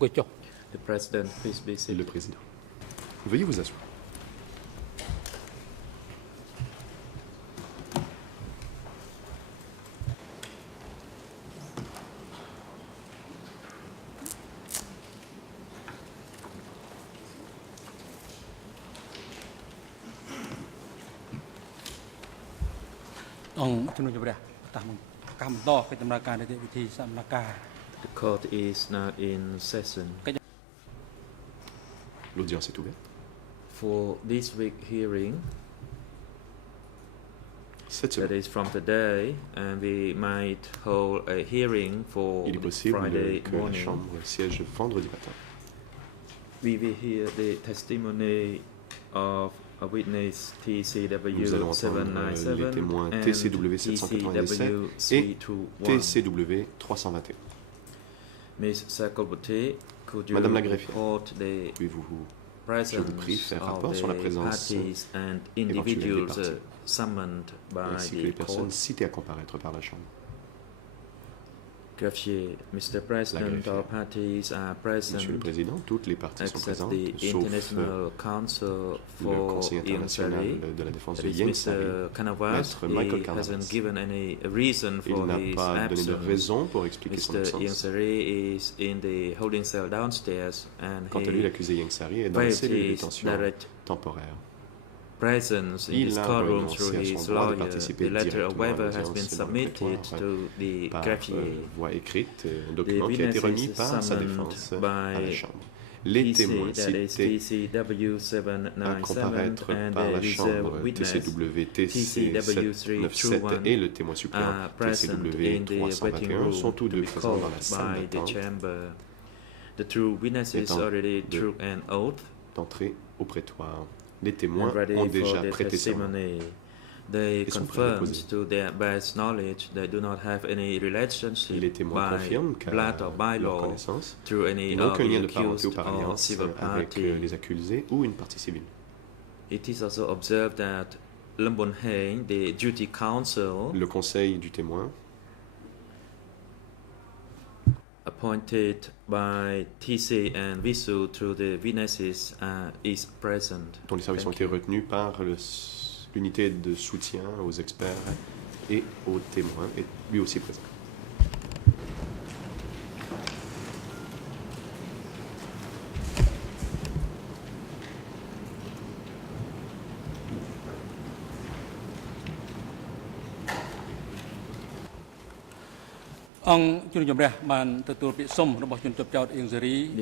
The President, please be Et seated. le président. Veuillez vous asseoir. The court is now in session. L'audience est ouverte. For this week hearing, Cette that semaine, is from today, and we might hold a hearing for il est possible Friday que la morning. Chambre siège vendredi matin. We will hear the testimony of a witness TCW Nous allons entendre les 797 témoins and TCW 797 et TCW 321. TCW 321. Ms. Sakolbuti, could you Madame la greffière, report the Pouvez-vous, presence je vous prie, faire rapport of sur la the présence parties and éventuelle des individuals parties, summoned by ainsi que the les personnes court? citées à comparaître par la Chambre. Greffier, Mr. President, greffière. all parties are present Monsieur le Président, toutes les parties sont except présentes, the sauf International Council le for Conseil international Ian de la défense That de is Yang Sari. Mr. Canavas. Maître Michael He Canavas. hasn't given any reason Il for n'a his pas donné de absence. raison pour expliquer son Mr. Ian absence. Sari is in the holding cell downstairs, and Quant à lui, he l'accusé Yang Sari est dans la cellule de his détention direct temporaire. presence in Il his a courtroom renoncé through à his son droit de lawyer. participer The letter of directement à waiver has l'audience been devant le submitted prétoire to the par greffier. voie écrite, un The document qui a été remis witnesses par sa summoned défense à la by Chambre. Les témoins that is cités TCW à 797 comparaître and par la the Chambre reserve witness TCW TCW 797 et le témoin suppléant are present TCW in the waiting 321 room sont tous to deux be présents dans called la salle by the d'attente chamber. The two witnesses Étant already de- took an oath d'entrée au prétoire. Les and témoins ready ont for déjà the prêté serment. testimony. They Ils sont prêts à confirmed déposer. to their best knowledge they do not have any relationship Et les témoins by confirment qu'à blood or by leur law connaissance, through any ils n'ont of aucun lien the de parenté ou accused par or alliance civil avec party. les accusés ou une partie civile. It is also observed that Lembon Heng, the duty counsel, Le conseil du témoin, appointed by TC and Visu through the witnesses, is present. dont les services ont Thank été you. retenus par l'unité de soutien aux experts et aux témoins, est lui aussi présent. The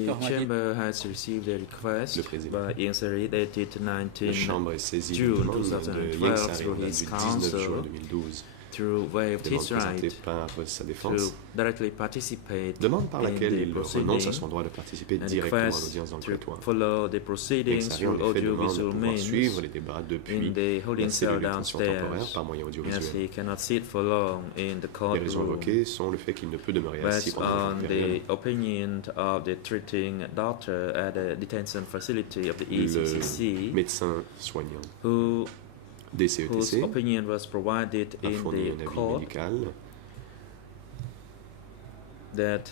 The chamber has received a request Le président. by Ian Sari dated La 19 Chambre est saisie de June demande de 2012 Yang Sari through en date his du 19 counsel juin 2012, to waive demande his présentée right par sa to défense, directly participate demande par in laquelle the il renonce à proceeding son droit de participer and directement à request l'audience dans le to prétoire. follow the Yang proceedings Sari en through effet demande de audiovisual pouvoir suivre means les débats in depuis the la holding cellule cell de détention temporaire downstairs, par moyen as audiovisuel. he cannot sit for long in the Les raisons courtroom. invoquées sont le fait qu'il ne peut demeurer assis Based pendant on une the période. opinion of the treating doctor at the detention facility of the Le ECCC, médecin soignant whose DCETC opinion was provided a in fourni un the avis court, médical that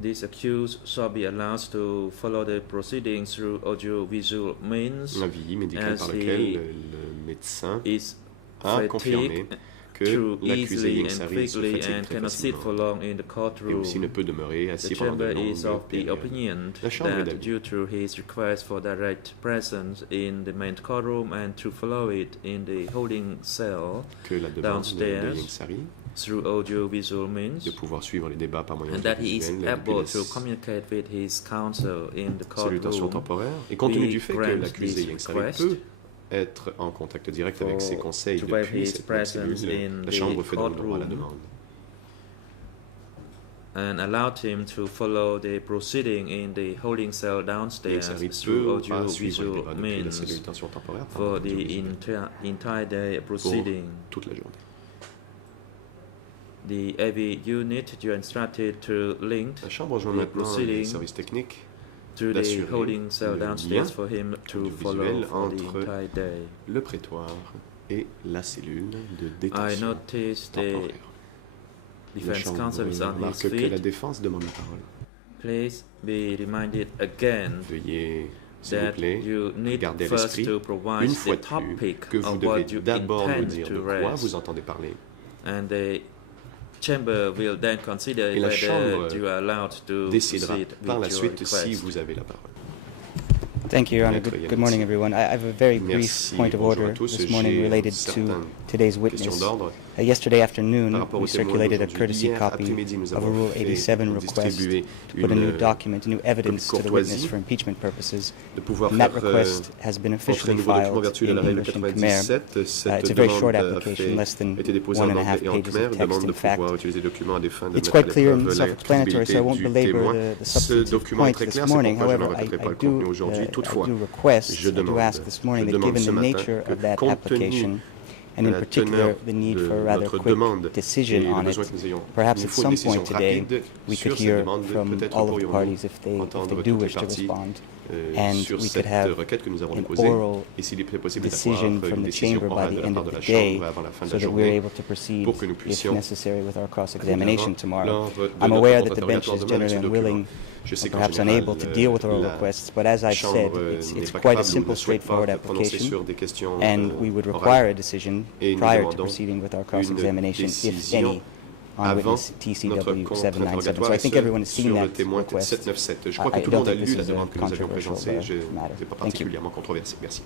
this accused shall be allowed to follow the proceedings through audiovisual means, un avis médical as par he lequel le médecin is a confirmé fatigued que too l'accusé easily Yang and Sari se quickly fatigue and très cannot sit for facilement long in the et courtroom. aussi ne peut demeurer The assis pendant de chamber is longues of the périodes. opinion La Chambre est that d'avis due to his request for direct presence in the main courtroom and to follow it in the holding cell que la demande de downstairs Yang Sari through audiovisual means, de pouvoir suivre les débats par moyen and that he is audiovisuel depuis able la to communicate with his counsel in the salutation courtroom, temporaire et compte tenu we du fait que grant l'accusé this Yang Sari request peut être en contact direct avec ses conseils to waive depuis his cette même presence cellule, in la the Chambre fait donc droit à la courtroom demande and allowed him to follow the proceeding in the holding cell Yang downstairs Sari through peut pas suivre les audiovisual débats depuis la means cellule de détention temporaire for pendant the l'audiovisuel entire day pour proceeding. toute la journée. The AV unit you instructed to link La Chambre rejoint the maintenant les proceeding services techniques to the d'assurer holding cell le downstairs lien for him to follow audiovisuel for the entre entire day. le prétoire et la cellule de I détention noticed the temporaire. La defense counsel is Chambre on his remarque que la feet. défense demande la parole. Please be reminded again Veuillez, s'il vous that plaît, you need garder à first l'esprit, to une provide fois the de plus, topic que vous of devez what you d'abord nous intend dire to de quoi raise, vous entendez parler. and the chamber will then consider Et la whether Chambre you are allowed to décidera proceed par la with your suite si request. vous avez la parole. Thank you, Your Honor. Maître Good morning, Yannissi. everyone. I have a very brief Merci, point of bonjour à order tous. this morning J'ai related to certaines today's questions witness. d'ordre. Yesterday Par afternoon, rapport we au témoin circulated a d'aujourd'hui, courtesy hier copy après-midi, nous of a avons Rule fait 87 request distribuer to put a new une document, a new evidence to the witness courtoisie for impeachment purposes. de pouvoir And that faire request has been entrer un officially nouveau document filed vertu de in la règle English and Khmer. 97. Cette It's a very demande short a application, less than été déposée en 1.5 anglais et en pages khmer, of text. demande de In fact, pouvoir utiliser le document à des fins de it's mettre à quite clear and l'épreuve la self-explanatory, so I won't crédibilité du belabor témoin. the Ce substantive document est points très this clair, c'est morning. pourquoi je However, ne répéterai pas I le contenu do aujourd'hui. Toutefois, request, je I do demande, ask this morning je that demande given ce the matin nature que of that compte tenu application, and de in la particular teneur the need de for a rather notre quick demande et decision le on it, besoin que nous ayons, perhaps il at nous faut une some décision point today rapide we could sur ces hear demandes. from Peut-être all of the pourrions-nous parties if they entendre do toutes les wish to parties respond, and sur we cette could have requête que nous avons an déposée oral et s'il est possible d'avoir decision une from the décision chamber by orale the de la end part of de la the day Chambre avant la fin de so la that we're journée able to proceed, pour que nous if puissions necessary, with our aller de cross-examination l'avant tomorrow. lors de I'm notre aware that the propre bench is interrogatoire demain avec ce generally document. unwilling Je sais or qu'en perhaps général, unable to deal with oral la requests, but as I've said, Chambre it's n'est pas quite a capable ou simple, ne souhaite pas straightforward prononcer sur application, des questions and we would require a orales decision et nous prior to demandons proceeding with our une cross-examination, if décision any, on avant witness notre TCW 797. contre-interrogatoire So I et think ce, everyone has seen sur le that témoin request. 797. Je crois que I tout le don't monde a think lu this la is a demande que nous avions controversial présentée. Je matter. n'est pas Thank you. particulièrement controversée. Merci.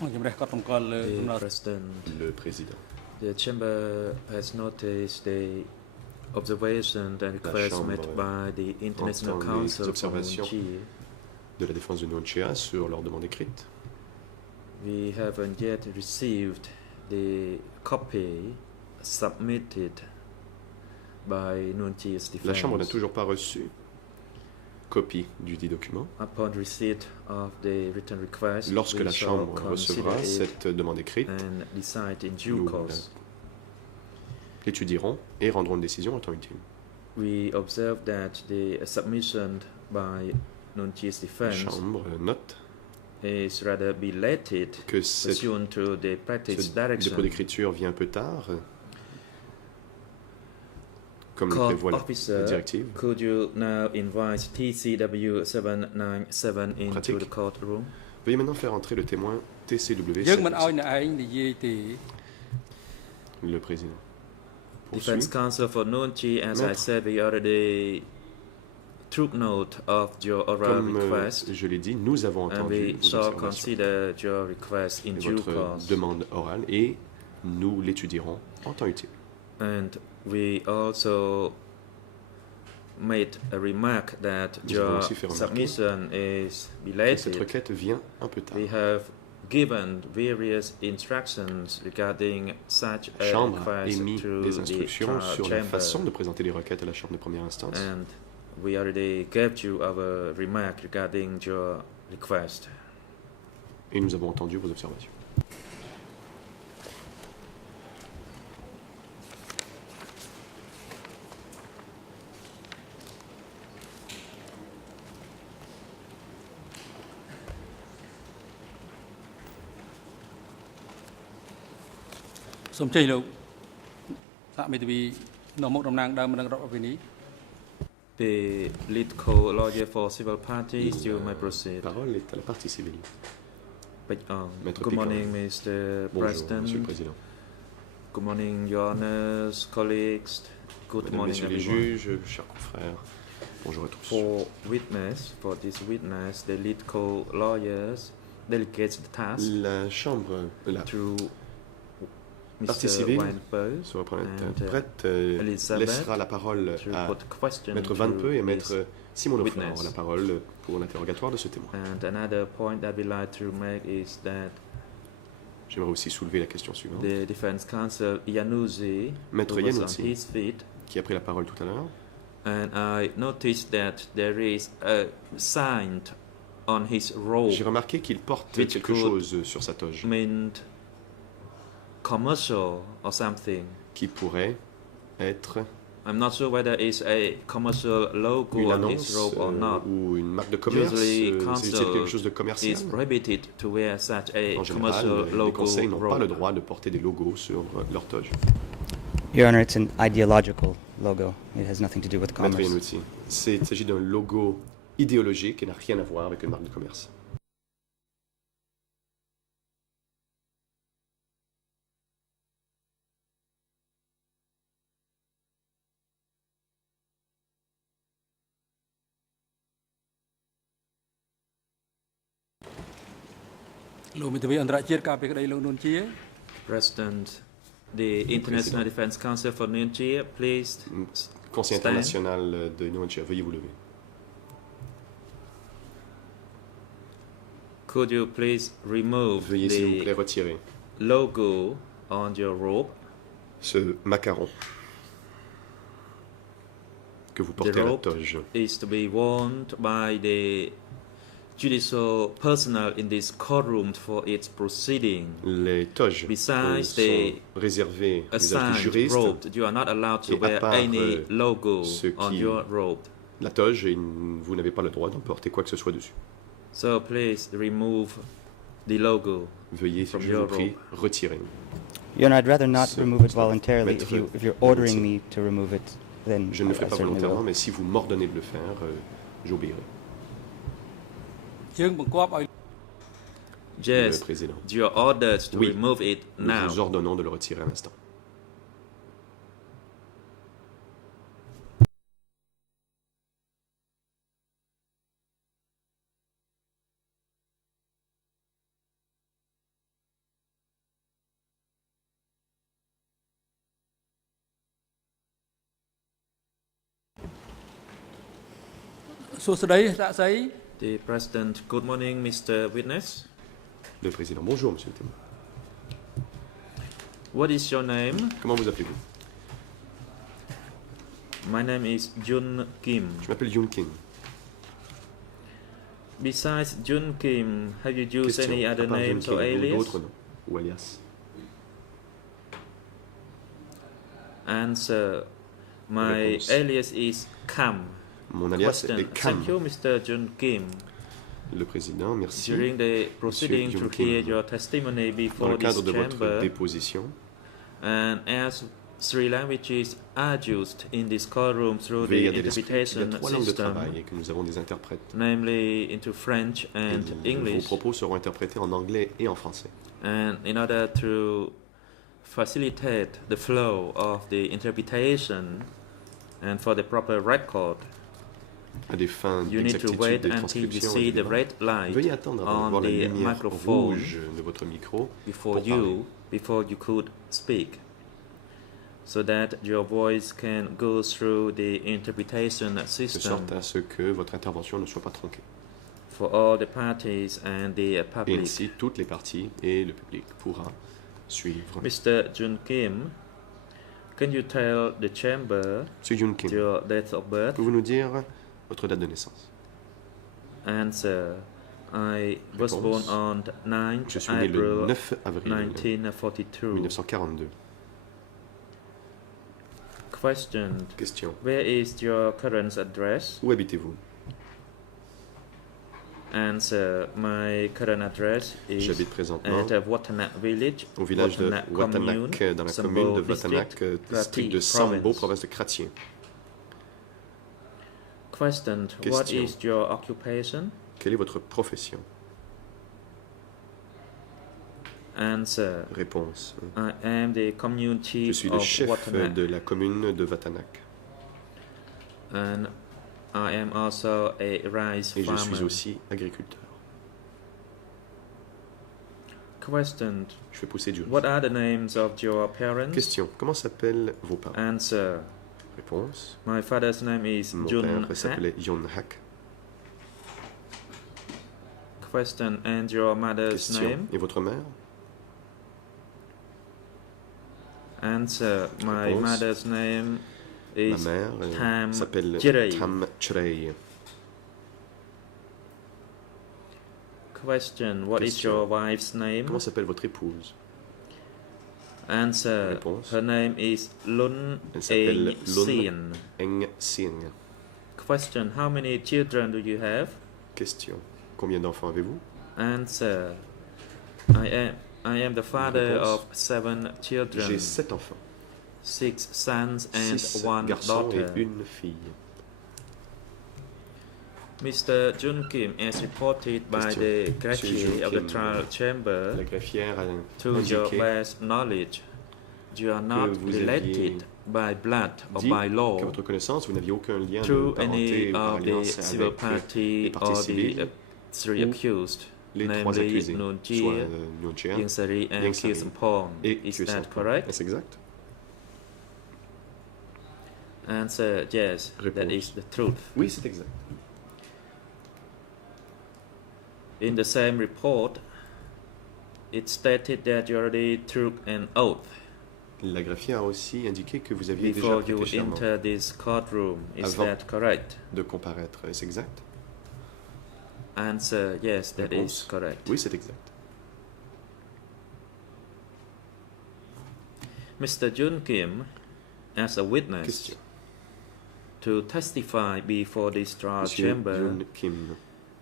ជំរះកត់សម្គាល់លើដំណើរ The President, Le président. the Chamber has noticed the observation and request Chambre made by the International entend les Council for observations Nunchi. de la défense de Nunchia sur leur demande écrite. We haven't yet received the copy submitted by Nunchi's La Chambre n'a defense. toujours pas reçu copie du dit document. Upon receipt of the written request, Lorsque we la shall Chambre consider recevra it cette demande écrite, and decide in due nous course. l'étudierons et rendrons une décision en temps utile. We observe that the submission by Nunchi's La defense Chambre note is rather belated que ce pursuant to the practice direction. dépôt d'écriture vient un peu tard, comme le Court prévoit la officer, directive. could you now invite TCW 797 into Pratique. the courtroom? Veuillez maintenant faire entrer le témoin TCW. យើងមិនអោយអ្នកឯងនិយាយទេ Le président. Defense Poursuit. counsel for Nunchi, as I Maître. said, we already took note of your oral Comme request, je l'ai dit, nous avons and entendu we vos shall observations consider your request in et due votre course. demande orale et nous l'étudierons en temps utile. And we also made a remark that Nous avons your aussi fait remarquer submission is Que cette belated. requête vient un peu tard. We have given various instructions regarding such La a Chambre a request émis to des the instructions sur la chamber, façon de présenter les requêtes à la Chambre de première instance. and we already gave you our remark regarding your request. Et nous avons entendu vos observations. ။សូមជ័យលោកសហមេធាវីនៅមុខតំណាងដើមម្ដងរដ្ឋអភិនី The lead co-lawyer for civil parties, you may proceed. La parole est à la partie civile. Maître Good Picard. morning, Mr. Bonjour, President. Monsieur le Président. Good morning, Your Honors, colleagues. Good Mesdames, morning, Messieurs les everyone. juges, chers confrères, bonjour à tous. For this witness, the lead co-lawyers delegates the task La Chambre, la to partie Mr. civile Weinberg se reprend and prête, Elizabeth laissera la parole to à put question Maître to Vanpeu et this Maître Simon Lefort witness. la parole pour l'interrogatoire de ce témoin. And another point that we like to make is that J'aimerais aussi soulever la question suivante. the defense counsel Iannuzzi, Maître who was on Iannuzzi, his feet, qui a pris la parole tout à l'heure, and I noticed that there is a sign on his robe j'ai remarqué qu'il porte Which quelque could chose sur sa toge meant commercial or something. qui pourrait être I'm not sure whether it's a commercial logo une on his annonce robe or not. ou une marque de commerce. Usually, C'est counsel quelque chose de commercial. It's prohibited to wear such a En général, commercial les logo conseils n'ont pas le robe. droit de porter des logos sur leur toge. Your Honor, it's an ideological logo. It has nothing to do with Maître commerce. Iannuzzi, il s'agit d'un logo idéologique et n'a rien à voir avec une marque de commerce. ။លោកមេធាវីអន្តរជាតិការពីក្តីលោកនួនជា President, the International Defense Council for Nigeria, please Conseil stand. international de Nunchia, veuillez vous lever. Could you please remove Veuillez s'il vous plaît the retirer logo on your robe? ce macaron que vous portez The à la robe toge. is to be worn by the judicial personnel in this courtroom for its proceeding. Les toges Besides sont the réservées aux usages des Assigned juristes. robe, you are not allowed to Et à wear part, any logo ce on qui- your robe. La toge, et vous n'avez pas le droit d'en porter quoi que ce soit dessus. So please remove the logo. Veuillez, From je your vous prie, retirer. Your Honor, I'd rather not Ce- remove it ce- voluntarily. Maître If you're ordering me Iannuzzi. to remove it, then Je ne le I ferai pas certainly volontairement, will. mais si vous m'ordonnez de le faire, j'obéirai. យើងបង្គាប់ឲ្យ Le Yes, président. you are ordered to Oui. remove it Nous now. vous ordonnons de le retirer à l'instant. សួស្តីសាក់សី The President, good morning, Mr. Witness. Le président, bonjour, monsieur le témoin. What is your name? Comment vous appelez-vous? My name is Jun Kim. Je m'appelle Yoon Kim. Besides Jun Kim, have you used Question. any À other part Yoon names Kim, or ou alias? d'autres noms ou alias? Answer. My Réponse. alias is Kam. Mon alias Question. est Kam. Thank you, Mr. Jun Kim. Le président, merci. During the proceeding Jun to Kim. hear your testimony Dans before le this cadre de votre chamber, déposition, and as three languages are used in this courtroom through veillez the à l'esprit qu'il y a interpretation 3 langues de travail system, et que nous avons des interprètes. namely into French and Et English, vos propos seront interprétés en anglais et en français. and in order to facilitate the flow of the interpretation and for the proper record, À des fins you need to d'exactitude wait des until you transcriptions, see the évidemment, red light veuillez attendre avant de voir on la the lumière microphone rouge de votre micro before pour parler. you could speak, so that your voice can go through the interpretation de system sorte à ce que votre intervention ne soit pas tronquée. for all the parties and the Et public. ainsi, toutes les parties et le public pourra suivre. Mr. Jun Kim, can you tell the chamber Monsieur Yoon Kim, your date of birth? pouvez-vous nous dire votre date de naissance? Answer. I was Réponse. born on 9th Je suis né le April 9 avril 1942. 1942. Question. Question. Where is your current address? Où habitez-vous? Answer. My current address is J'habite présentement at Watanak Village, au village de Commune, Watanak, dans la Sambo commune de District, Watanak, district de Kratie Sambo, Province. province de Kratien. Question. What Question. is your occupation? Quelle est votre profession? Answer. Réponse. I am the commune Je chief suis le of chef Watanak, de la commune de Watanak. and I am also a rice Et je suis farmer. aussi agriculteur. Question. Je fais pousser du riz. What are the names of your parents? Question. Comment s'appellent vos parents? Answer. Réponse. My father's name is Mon Jun père Ha. s'appelait Yon Hak. Question. And your mother's Question. name? Et votre mère? Answer. My Réponse. mother's name Ma is mère Tam s'appelle Chirei. Tam Chirei. Question. What is Question. your wife's name? Comment s'appelle votre épouse? Answer. Réponse. Her name is Lun Elle s'appelle Eng Lun Sien. Eng Sien. Question. How many children do you have? Question. Combien d'enfants avez-vous? Answer. I am the father Réponse. of 7 children, J'ai 7 enfants. 6 sons and 6 1 garçons daughter. et une fille. Mr. Jun Kim, as reported by Question. the Monsieur greffier Jun of the Kim, trial La chamber, greffière a to your indiqué best knowledge, you are not vous related aviez by blood or dit by law qu'à votre connaissance, vous n'aviez aucun lien de through parenté any ou par of the alliance civil avec party les parties or the civiles three ou accused, les 3 namely accusés, Noon soit Jia, Nguyen Chia Yang Sari, and Yang Sari Kieu Sampong. et Is Khieu that Sampong. correct? Est-ce exact? Answer. Yes, that Réponse. is the truth. Oui, c'est exact. In the same report, it stated that you already took an oath La greffière a aussi indiqué que vous aviez déjà before you prêté serment enter this courtroom. Is Avant. that correct? de comparaître. Est-ce exact? Answer. Yes, that Réponse. is correct. Oui, c'est exact. Mr. Jun Kim, as a witness Question. to testify before this trial Monsieur chamber, Yoon Kim,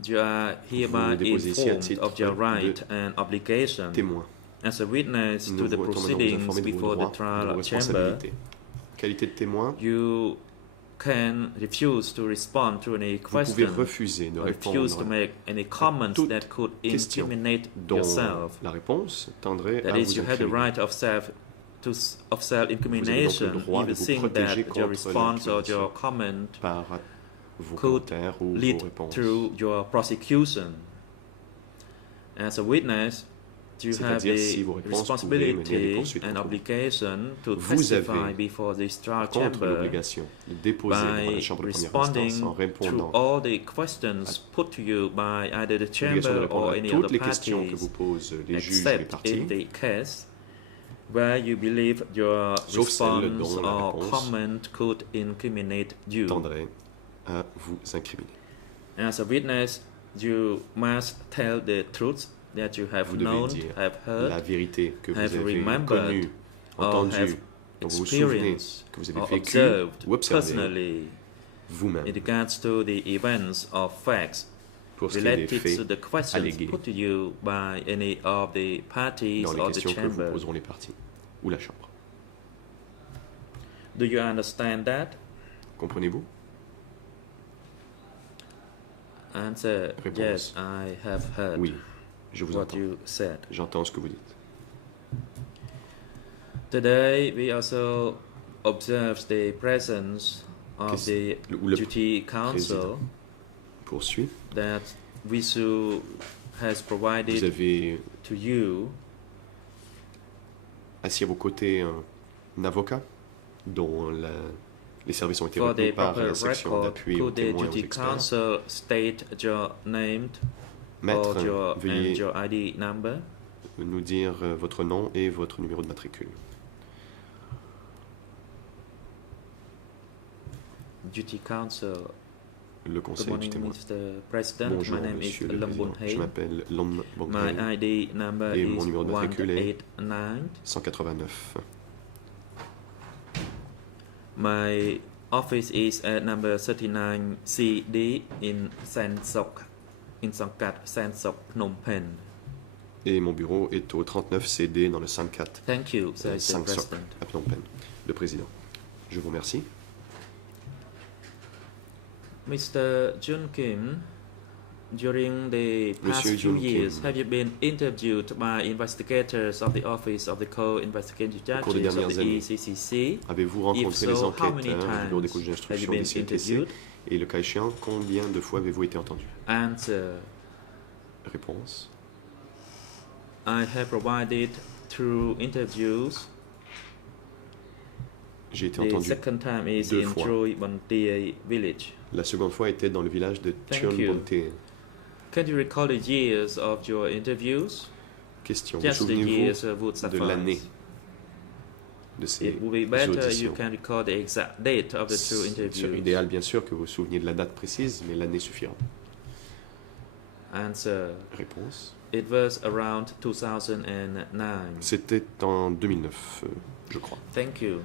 you are hereby déposez ici à informed titre of your de right and obligation témoin. as a witness Nous to the vous vous proceedings informer de vos before the droits, de trial vos chamber. responsabilités. Qualité de témoin, You can refuse to respond to any vous pouvez question, refuser de refuse to répondre make any comments toute that could question incriminate dont yourself. la réponse tendrait That à is, vous you have the incriminer. right of self Vous avez donc le self-incrimination, droit de even vous think protéger that your contre response or l'incrimination your comment par vos could commentaires ou lead vos réponses. to your prosecution. As a witness, you have C'est-à-dire si the vos réponses pouvaient mener à des responsibility poursuites and contre vous. obligation to Vous testify avez before this trial contre chamber l'obligation de déposer devant la by chambre de première instance en responding to répondant all the questions put to you by either the l'obligation de chamber répondre or à any toutes other les questions que parties, vous posent les juges ou les except parties, in the case where you believe your sauf celle response dont la or réponse comment could incriminate you. tendrait à vous incriminer. As a witness, you must tell the truth that you have Vous devez known, dire have la heard, vérité que vous have avez remembered, connue, or have entendue, dont vous vous souvenez, experienced, que vous avez or vécu observed ou observé personally vous-même in regards to the events or facts pour ce qui est des related to faits the questions allégués put to you by any of the parties dans les or the questions que vous chamber. poseront les parties ou la chambre. Do you understand that? Comprenez-vous? Answer: Réponse. Yes, I have heard Oui, je vous what entends. you said. J'entends ce que vous dites. Today we also observe the presence of Qu'est-ce- the ou le Duty Council Poursuit. that Visu has Vous provided avez to you assis à vos côtés un avocat dont les services ont été for the retenus par proper la section record. d'appui aux Could the témoins et aux Duty experts. Council state your name or Maître, your, and veuillez your ID number? nous dire votre nom et votre numéro de matricule. Duty Council. Le Good conseil du morning, témoin. Mr. President. Bonjour, My name is Monsieur le Lam Président. Bun Je Hay. m'appelle Lon My Bonghai, ID number Et is mon numéro de matricule est 189. 189. My office is at number 39 CD in Sansok, in Songkat, Sansok, Phnom Penh. Et mon bureau est au 39 CD dans le 54 Thank you, Sir 5 Sok President. à Phnom Penh. Le président. Je vous remercie. Mr. Jun Kim, during the past Monsieur few Jun years, Kim. have you been interviewed by investigators of the Office of the Co-Investigating cours des Judges of dernières the années, ECCC? Avez-vous If rencontré les so, how many enquêteurs du bureau des times cours have you d'instruction been des CNTC? interviewed? Et le cas échéant, combien de fois avez-vous été entendu? Answer: Réponse. I have provided through interviews. J'ai été The entendu second time is 2 in fois. Troi Bontia village. La seconde fois était dans le village de Thank Chon you. Bonte. Can you recall the years of your interviews? Question. Vous Just the souvenez-vous years would de l'année suffice. de ces It would be better you auditions? can recall the exact date of the two C'est interviews. idéal, bien sûr, que vous vous souveniez de la date précise, mais l'année suffira. Answer: Réponse. It was around 2009. C'était en 2009, je crois. Thank you.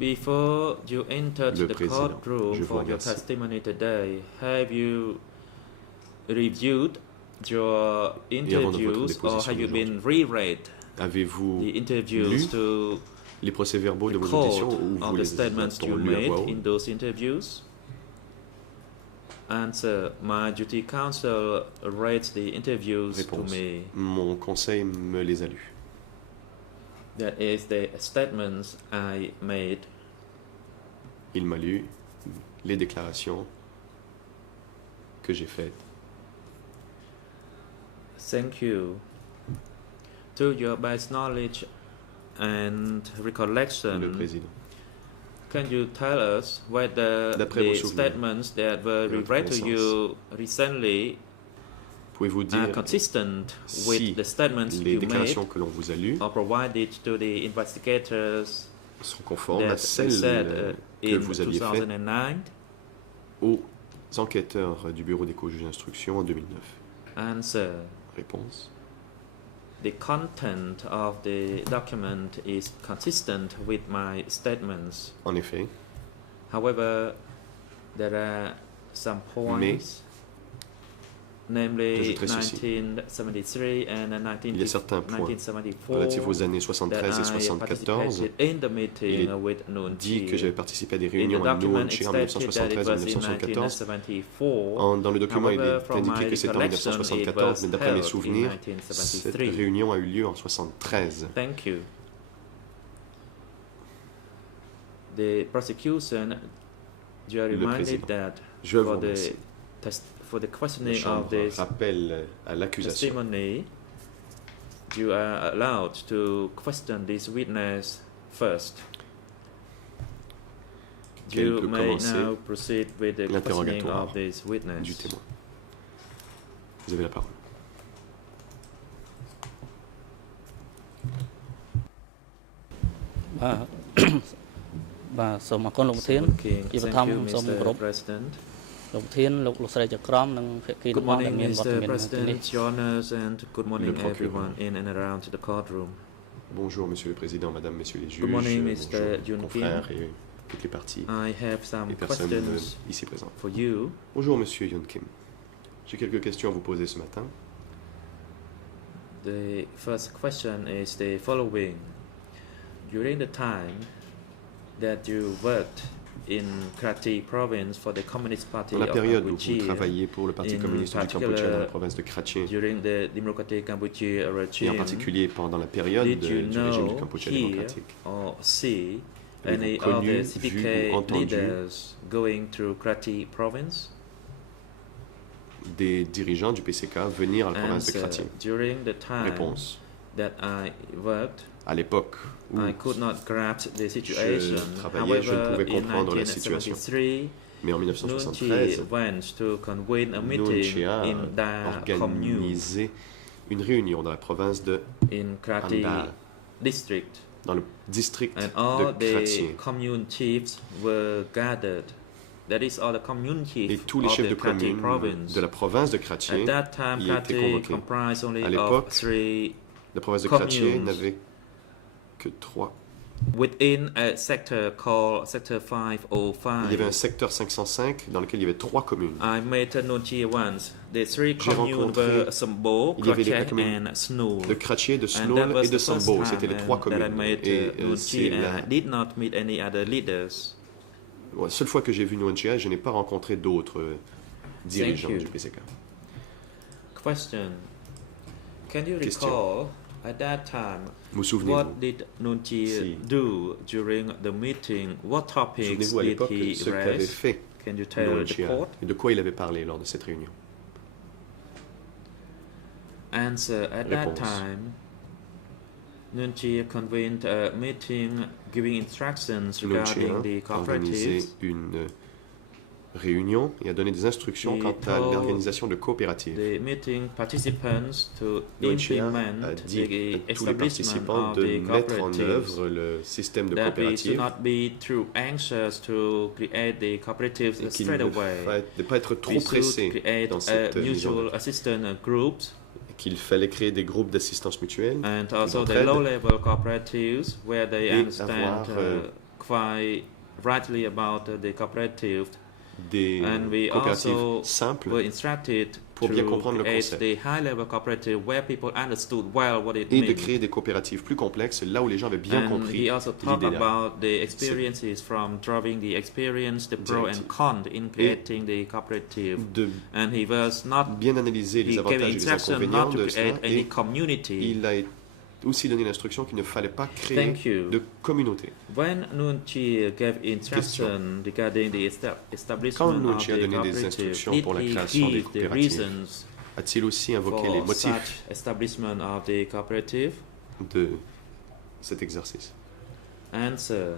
Before you entered Le the président, courtroom je vous for your remercie. testimony today, have you reviewed your avant de votre interviews or déposition have you been reread Avez-vous the interviews lu to les procès-verbaux de vos auditions record ou vous of the les statements a-t-on you lus à made voix haute? in those interviews? Answer: My duty counsel read the interviews Réponse. to me. Mon conseil me les a lus. That is the statements I made. Il m'a lu les déclarations que j'ai faites. Thank you. To your best knowledge and Le recollection, président. can you tell us whether D'après vos the souvenirs, statements that were de votre read to you recently Pouvez-vous are dire consistent si with the statements les you made déclarations que l'on vous a lues or provided to the investigators sont conformes à that celles you said que in vous aviez faites 2009? aux enquêteurs du bureau des co-juges d'instruction en 2009? Answer: Réponse. The content of the document is consistent with my statements. En effet, However, there are some points, namely j'ajouterai ceci. 1973 and Il y a certains points 1974 relatifs aux années that 73 et I 74 participated in the meeting Il est with Nuon dit que Chea. j'avais participé à des In the réunions à document, Nuon it Chea en stated that it 1973 et was in 1974. 1974. Dans le document, il However, est from indiqué my que c'était en recollection, 1974, mais it d'après mes was held souvenirs, in cette 1973. réunion a eu lieu en 1973. Thank you. The prosecution, you are Le reminded président. that Je vous for remercie. for the La questioning of Chambre this rappelle à l'accusation testimony, you are allowed to question this witness first. Quel You peut may commencer now proceed with the questioning l'interrogatoire of this du witness. témoin. Vous avez la parole. Bah, សូមអរគុណលោកប្រធាន Simon King, ជាប thank ឋម you, សូមគោរ Mr. ព President. លោកប្រធានលោកស្រីចក្រមនិងភាគី Good ទាំងអស់ដែល morning, មានវត្ត Mr. មាននៅទីនេះ President, Your Honors, and good morning Le procureur. everyone in and around the courtroom. Bonjour, Monsieur le Président, Madame, Messieurs les juges, Good morning, bonjour, Mr. Yun confrères et toutes les parties I have some et personnes questions ici présentes. for you. Bonjour, Monsieur Yun Kim. J'ai quelques questions à vous poser ce matin. The first question is the following. During the time that you worked in Karachi province for the Communist Party Dans la of période où vous Cambodia, travaillez pour le Parti in communiste du Cambodge dans la province de Karachi, during the Democratic Cambodia et en regime, particulier pendant la période did you du régime du know, Cambodge hear, démocratique, or see Avez-vous any of connu, the vu CPK ou entendu leaders going through Karachi province? des dirigeants du PCK venir à la province de Answer. Karachi? During the time Réponse. that I worked, À l'époque où I could not grasp the situation. travaillais, je ne However, pouvais in comprendre la situation. 1973, mais en Nuon 1973, Chea went to convene a Nuon meeting Chea a in Da commune organisé une réunion dans la province de in Karachi Andal, district, dans le district and de all Karachi. the commune chiefs were gathered. That is, all the commune Et chiefs tous les of chefs the de Karachi commune province. de la province de Karachi, At that time, y étaient Karachi convoqués. comprised only À of l'époque, 3 la province de Karachi communes. n'avait que 3. within a sector called Sector Il y avait un 505. secteur 505 dans lequel il y avait 3 communes. I met Nuon Chea once. The 3 J'ai communes rencontré- were Sambo, il y avait les Krochet, communes and Snool. De Karachi, de And that Snool was et de the first Sambo, time c'était les 3 that I communes. met Et Nuon c'est Chea, and la I did not meet any other leaders. seule fois que j'ai vu Nuon Chea, je n'ai pas rencontré d'autres dirigeants you. du PCK. Question. Can you Question. recall at that time Vous souvenez-vous what did Nuon Chea Si. do during the meeting? What topics Souvenez-vous à did l'époque he ce qu'avait raise? fait Can you tell Nuon the Chea court? et de quoi il avait parlé lors de cette réunion? Answer. At that Réponse. time, Nuon Chea convened a meeting giving instructions Nuon Chea regarding the a organisé cooperatives. une réunion et a donné des instructions He quant à told l'organisation de coopératives. The meeting participants to Nuon Chea a implement dit the à tous les establishment participants of de the mettre en cooperatives œuvre le système de that we should coopératives not be too anxious to create the cooperatives et qu'il straight ne away. fallait pas être trop We should pressé create dans cette a mise en mutual œuvre. assistance groups Qu'il fallait créer des groupes d'assistance mutuelle and also the d'entraide low-level cooperatives where they et understand avoir, quite rightly about the cooperative, des and we coopératives also simples were instructed pour bien to comprendre le create concept. the high-level cooperative where people understood well what it et de means. créer des coopératives plus complexes là où les gens avaient bien And compris he also talked l'idée derrière. about the experiences from drawing the experience, the pro and Directive. con in creating the cooperative. De And he was not, bien analyser les he gave avantages et les instruction inconvénients not to de cela create any et community. il a aussi donné l'instruction qu'il ne fallait pas créer Thank you. de communauté. When Nuon Chea gave instruction regarding the Quand establishment Nuon of Chea a the donné des cooperative, instructions did pour la he création des give the coopératives, reasons a-t-il aussi invoqué les for motifs such establishment of the cooperative? de cet exercice? Answer.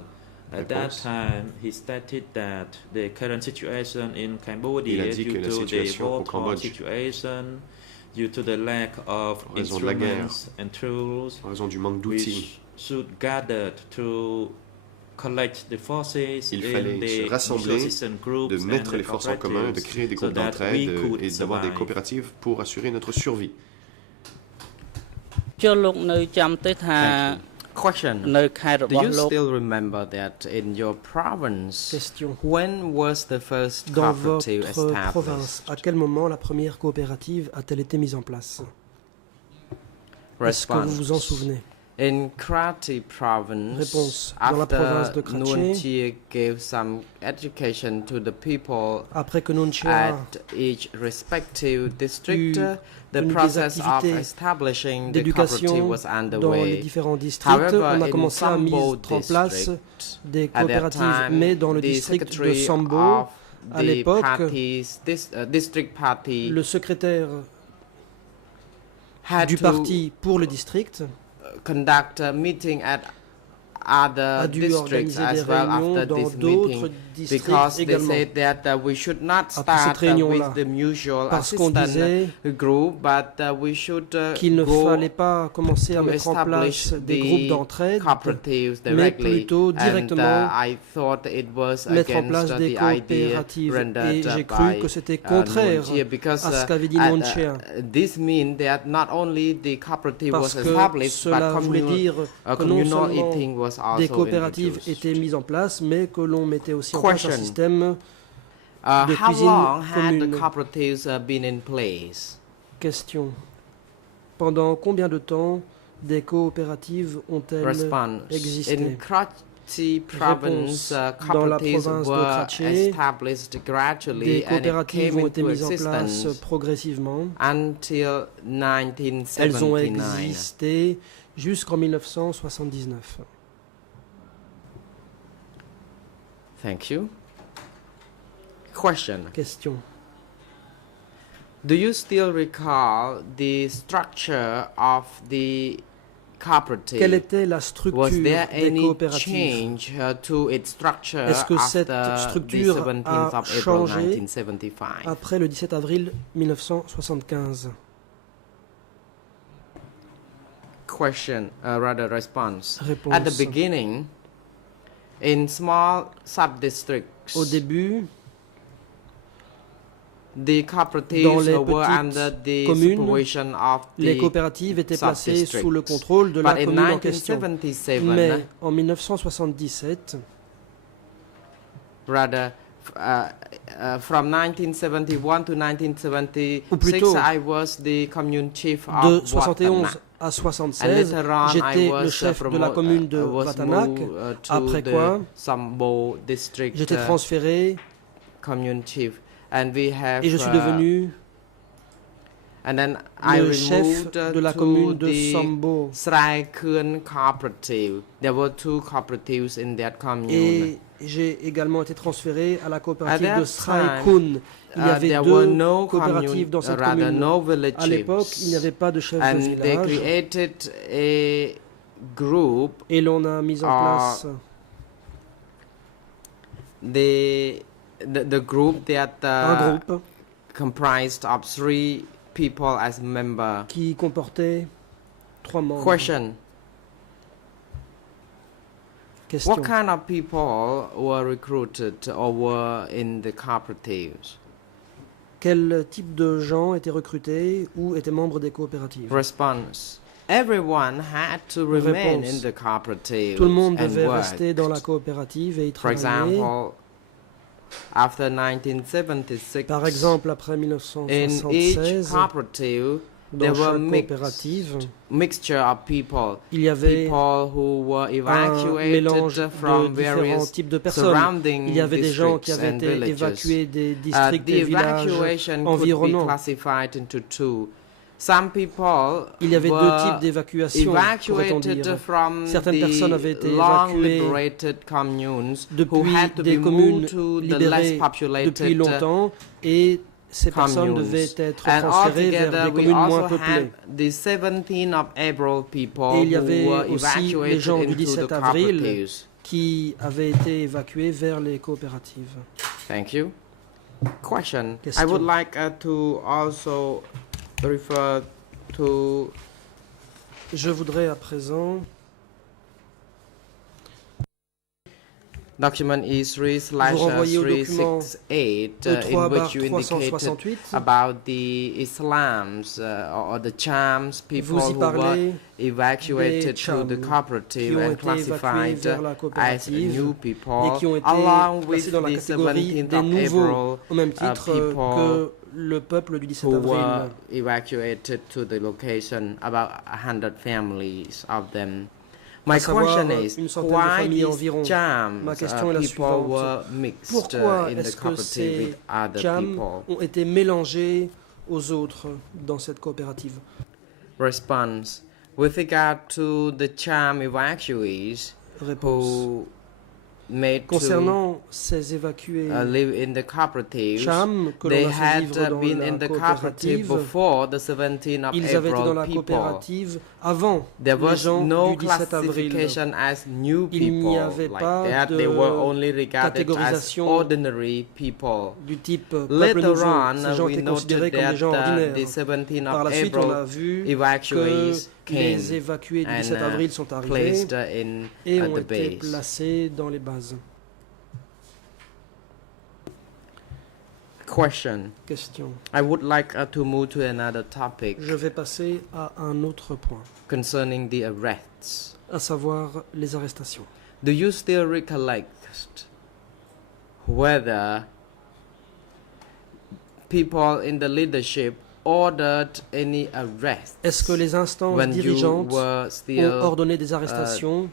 At that Réponse. time, he stated that the current situation in Il Cambodia, a dit que due la to the situation au war Cambodge, situation, due to the lack of en raison de la guerre, instruments and tools, en raison du manque d'outils, which should gather to collect the forces il in fallait the se rassembler, mutual assistance groups de mettre and les the forces en commun, de cooperatives créer des so groupes that we d'entraide could et d'avoir des survive. coopératives pour assurer notre survie. ចូលលោកនៅចាំទេថា Thank you. Question. នៅខេត្តរ Do បោះ you លោក still remember that in your province, Question. when was the first Dans cooperative votre established? province, à quel moment la première coopérative a-t-elle été mise en place? Est-ce que vous vous en souvenez? In Karachi province, Réponse. Dans la province de after Karachi. Nuon Chea gave some education to the people Après que Nuon Chea at each respective district, eu the une des process of activités establishing the d'éducation cooperative was dans les underway. différents districts, However, on a in commencé à Sambo mettre en place district, des at that coopératives, time, mais dans le the district de secretary Sambo, of à the l'époque, parties, district party le secrétaire had du to parti pour le district conduct a meeting at other a dû districts organiser des as well réunions after dans this d'autres meeting districts because they également. said that we should not Après cette start réunion-là, with the usual parce qu'on assistant disait group, but we should qu'il ne go fallait pas commencer à to mettre en place establish des groupes the d'entraide, cooperatives mais directly, plutôt and directement I thought it was mettre en against place des the idea coopératives. Et rendered j'ai cru by que c'était contraire Nunchia, because à ce qu'avait dit Nunchia. this means that not only the cooperative Parce was que established, cela but voulait dire que non communal seulement eating was also des coopératives introduced. étaient mises en place, mais que l'on mettait aussi en place un Question. système de How cuisine long had the commune. cooperatives been in place? Question. Pendant combien de temps des coopératives ont-elles Response. In existé? Karachi province, Dans la cooperatives province de were Karachi, established Des gradually and it coopératives came ont été into mises en place existence progressivement. until Elles ont 1979. existé jusqu'en 1979. Thank you. Question. Question. Do you still recall the structure of the Quelle cooperative? était la structure Was there des any coopératives? change to its structure Est-ce que cette after the structure 17th a of April changé 1975? après le 17 avril 1975? Question, rather response. Réponse. At the beginning, in small sub-districts, Au début, the dans cooperatives les were petites under the communes, supervision of les the coopératives étaient placées sub-districts. sous le contrôle de la But in commune en question. 1977, Mais en 1977, rather, from 1971 to 1976, Ou plutôt, I was the commune chief de of 71 Watana. à And 76, later on, I j'étais was le chef de la commune de was Watanac, moved, to après the quoi Sambo district j'étais transféré commune chief, and we have et je suis devenu and then I le chef removed de la to commune de the Sambo. Srai Khun cooperative. There were two cooperatives in that commune. Et j'ai également été transféré à la coopérative At that de Srai time, Khun. Il y avait there were deux no coopératives dans cette rather commune. no village À l'époque, il n'y chiefs. avait pas de chef de And they village created a group. et l'on a mis en place The group that un groupe comprised of 3 people as members. qui comportait 3 membres. Question. Question. What kind of people were recruited or were in the cooperatives? Quel type de gens étaient recrutés ou étaient membres des coopératives? Response. Everyone had to remain Réponse. in the cooperative Tout le monde and devait work. rester dans la coopérative et y For travailler. example, after 1976, Par exemple, après in each 1976, cooperative, dans there were chaque coopérative, mixture of people. il y avait People who were un evacuated mélange de from différents various types de personnes. surrounding Il y avait des gens qui districts avaient and été villages. évacués des districts The et villages evacuation could be environnants. classified into 2. Some people Il y avait deux were types d'évacuation, pourrait-on evacuated dire. from Certaines personnes avaient été the long évacuées liberated communes who Depuis had to be des communes moved to the less libérées populated depuis longtemps et ces personnes communes. devaient être And transférées vers altogether, des we communes moins also peuplées. had the 17th of April people Et il y who avait were aussi les evacuated gens du into the 17 avril cooperatives. qui avaient été évacués vers les coopératives. Thank you. Question. I Question. would like to also refer to Je voudrais à présent document E3/368 vous renvoyer au document in which you indicated E3/368. about the Islams or the Chams, people Vous y who were parlez evacuated des to the Chams cooperative qui ont and été évacués classified vers la as coopérative new et people, qui ont été along placés with dans la the catégorie 17th des of nouveaux, April au même titre people que le peuple du 17 who avril. were evacuated to the location, about 100 families of them. My À savoir, question is, une centaine de why familles these environ. Chams Ma question est la people suivante. were mixed Pourquoi in the est-ce que cooperative with ces other Chams people? ont été mélangés aux autres dans cette coopérative? Response. With regard to the Cham evacuees Réponse. who made to Concernant ces évacués live in the cooperatives, Cham, que they l'on a fait had vivre dans been la in the cooperative coopérative, before the 17th of ils avaient été dans April la people. coopérative avant There les was gens no du 17 avril. classification as new Il n'y people avait like pas that. de They were only regarded as catégorisation ordinary people. Du type peuple Later nouveau. on, Ces gens we étaient considérés noted comme des that gens ordinaires. the 17th Par of la suite, on a April vu que evacuees came les évacués du 17 and avril sont arrivés placed in et ont the été base. placés dans les bases. Question. Question. I would like to move to another topic Je vais passer à un autre point, concerning the arrests. à savoir les arrestations. Do you still recollect whether people in the leadership ordered any arrests Est-ce que les instances when you dirigeantes were ont still ordonné des arrestations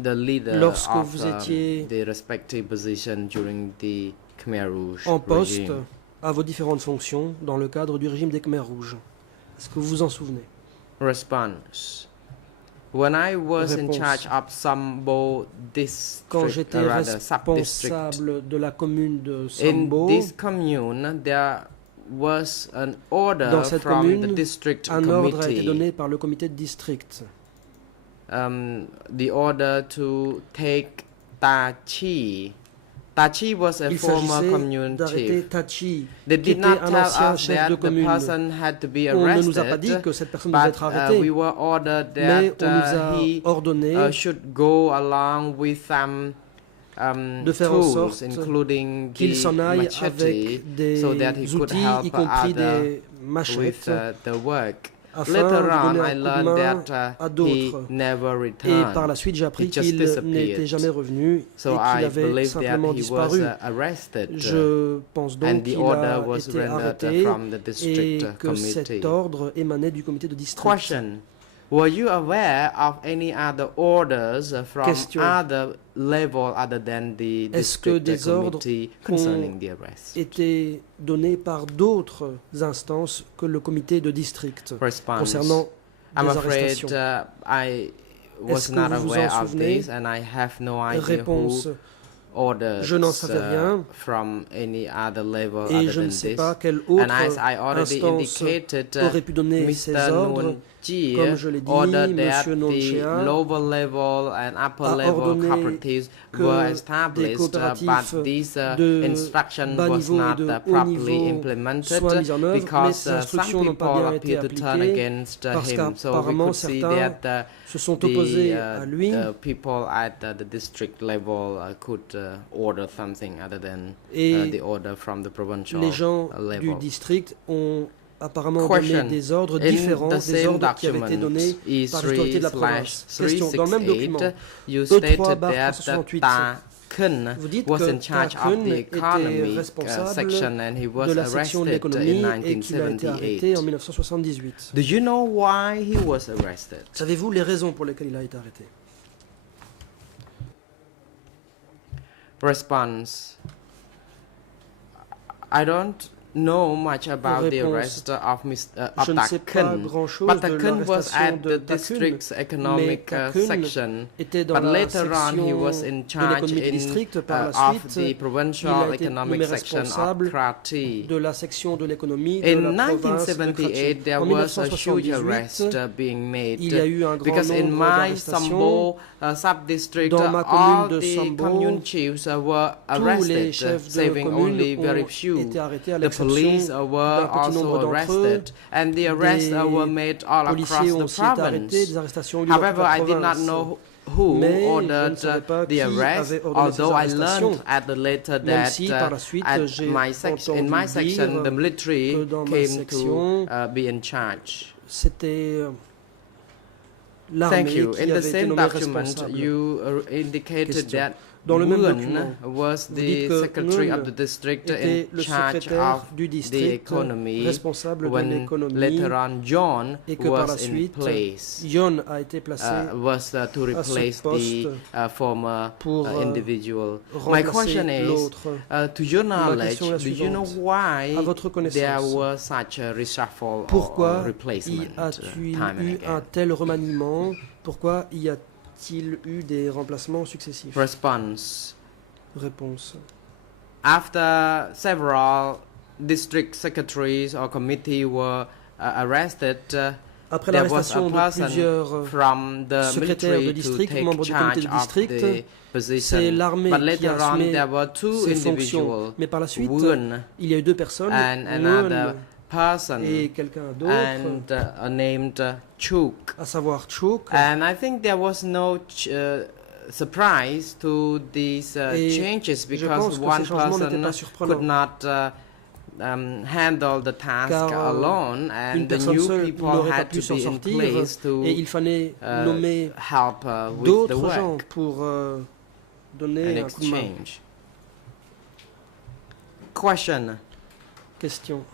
the leader lorsque of vous étiez the respective position during the Khmer Rouge en poste regime? à vos différentes fonctions dans le cadre du régime des Khmers rouges? Est-ce que vous vous en souvenez? Response. When I was in Réponse. charge of Sambo Quand district, j'étais or rather sub-district, responsable de la commune de in Sambo, this commune there was an order dans cette from the commune, district un ordre a été committee, donné par le comité de district. the order to take Tachi. Tachi was a Il former s'agissait commune d'arrêter chief. Tachi, They qui did était not un tell ancien us chef that de the commune. person had to be On ne nous a pas dit arrested, que cette personne devait but être arrêtée, we were ordered mais that on nous a he ordonné should go along with some de faire en tools, sorte including qu'il the s'en aille machete, avec des so that he could outils, help y compris other des machettes, with the work. afin Later de on, donner I un coup de learned main that à he d'autres. never Et par returned. la suite, j'ai appris He just qu'il n'était disappeared. jamais revenu So et qu'il I avait believe that simplement he disparu. was arrested, Je pense and donc the qu'il order a was été rendered arrêté from the et district que cet committee. ordre émanait du comité de district. Question. Were you aware of any other orders from Question. other level other than the Est-ce que district des ordres committee concerning the arrest? Était donné par d'autres instances que le comité de district Response. concernant I'm des afraid arrestations. I was Est-ce que not vous vous aware en of souvenez? this, and I have no idea Réponse. who ordered Je n'en savais rien. from any other level Et other je ne than sais this. pas quelle And autre as I already instance indicated, aurait pu donner ces Mr. ordres. Noonji Comme je l'ai dit, ordered that Monsieur the Nonchea lower level and upper a level ordonné cooperatives que were des established, coopératifs but this de instruction bas was niveau et not de haut properly niveau implemented soient mises en œuvre, mais because ces some instructions n'ont pas people bien été appeared to turn appliquées against parce him. So we qu'apparemment could see certains that se sont opposés à the lui people at the district level could order something other than et the order from the provincial les gens level. du district ont apparemment Question. donné des ordres In différents the des same ordres qui avaient été document, donnés par l'autorité de la province. Question. Dans le même document, E368, you stated that E3/368, Ta Kun vous dites was que in charge Ta of Kun the était economic responsable section and he was de la section de arrested in l'économie et qu'il a été arrêté en 1978. 1978. Do you know why he was arrested? Savez-vous les raisons pour lesquelles il a été arrêté? Response. I don't know much about the Réponse. arrest of Je ne sais pas Takun, grand-chose but de Takun was l'arrestation at de the Takun, district's mais economic Takun section. était dans But la later on, he section was in de charge l'économie du in, district. Par la of suite, the il a provincial été economic nommé section of responsable Krati. de la section de l'économie de In la province de 1978, there Kratchi. En was a huge arrest 1978, being made il y a eu un grand because in nombre my d'arrestations. Sambo sub-district, Dans ma all commune de the Sambo, commune chiefs were tous les arrested, chefs de saving only commune very ont few. été arrêtés à The police l'exception were d'un petit nombre also d'entre eux. arrested, and the arrests Des were made all across policiers ont the aussi été arrêtés, province. des arrestations ont eu lieu dans toute However, la I did not province. know who Mais je ne ordered savais pas the qui arrest, avait ordonné ces although I arrestations. learned at the later Même that si par la suite, at j'ai in my entendu section, dire the military que dans ma came section, to be in charge. C'était Thank l'armée you. qui In the avait été same nommée document, responsable. you indicated Question. that Dans le même Nguyen document, was vous the dites que secretary of Nguyen the district était in le charge secrétaire of du the district economy responsable de when l'économie later on John et que par la was in suite, place. Yon a été placé Was to replace poste the former pour individual. My question remplacer is, l'autre. to your Ma knowledge, question est la do you know suivante. why À votre there connaissance, was such a reshuffle or pourquoi y replacement a-t-il time and eu again? un tel remaniement? Pourquoi y a-t-il eu des remplacements successifs? Response. Réponse. After several district secretaries or committee were arrested, Après there was a l'arrestation de person plusieurs from the secrétaires de military to district, take membres du charge comité de of district, the c'est position. l'armée But qui later a on, assumé there were two ses fonctions. individuals, Mais par la suite, Woon il y a eu deux personnes, and another Woon person, et quelqu'un d'autre, and named Chook. à savoir Chook. And I think there was no surprise to these Et changes je because pense que one ces changements n'étaient person pas could surprenants. not handle the task Car, alone, Une and the personne new seule people n'aurait pas had pu to s'en be in sortir place to et il fallait nommer help with the d'autres gens work pour and donner un coup de main. exchange. Question: Question.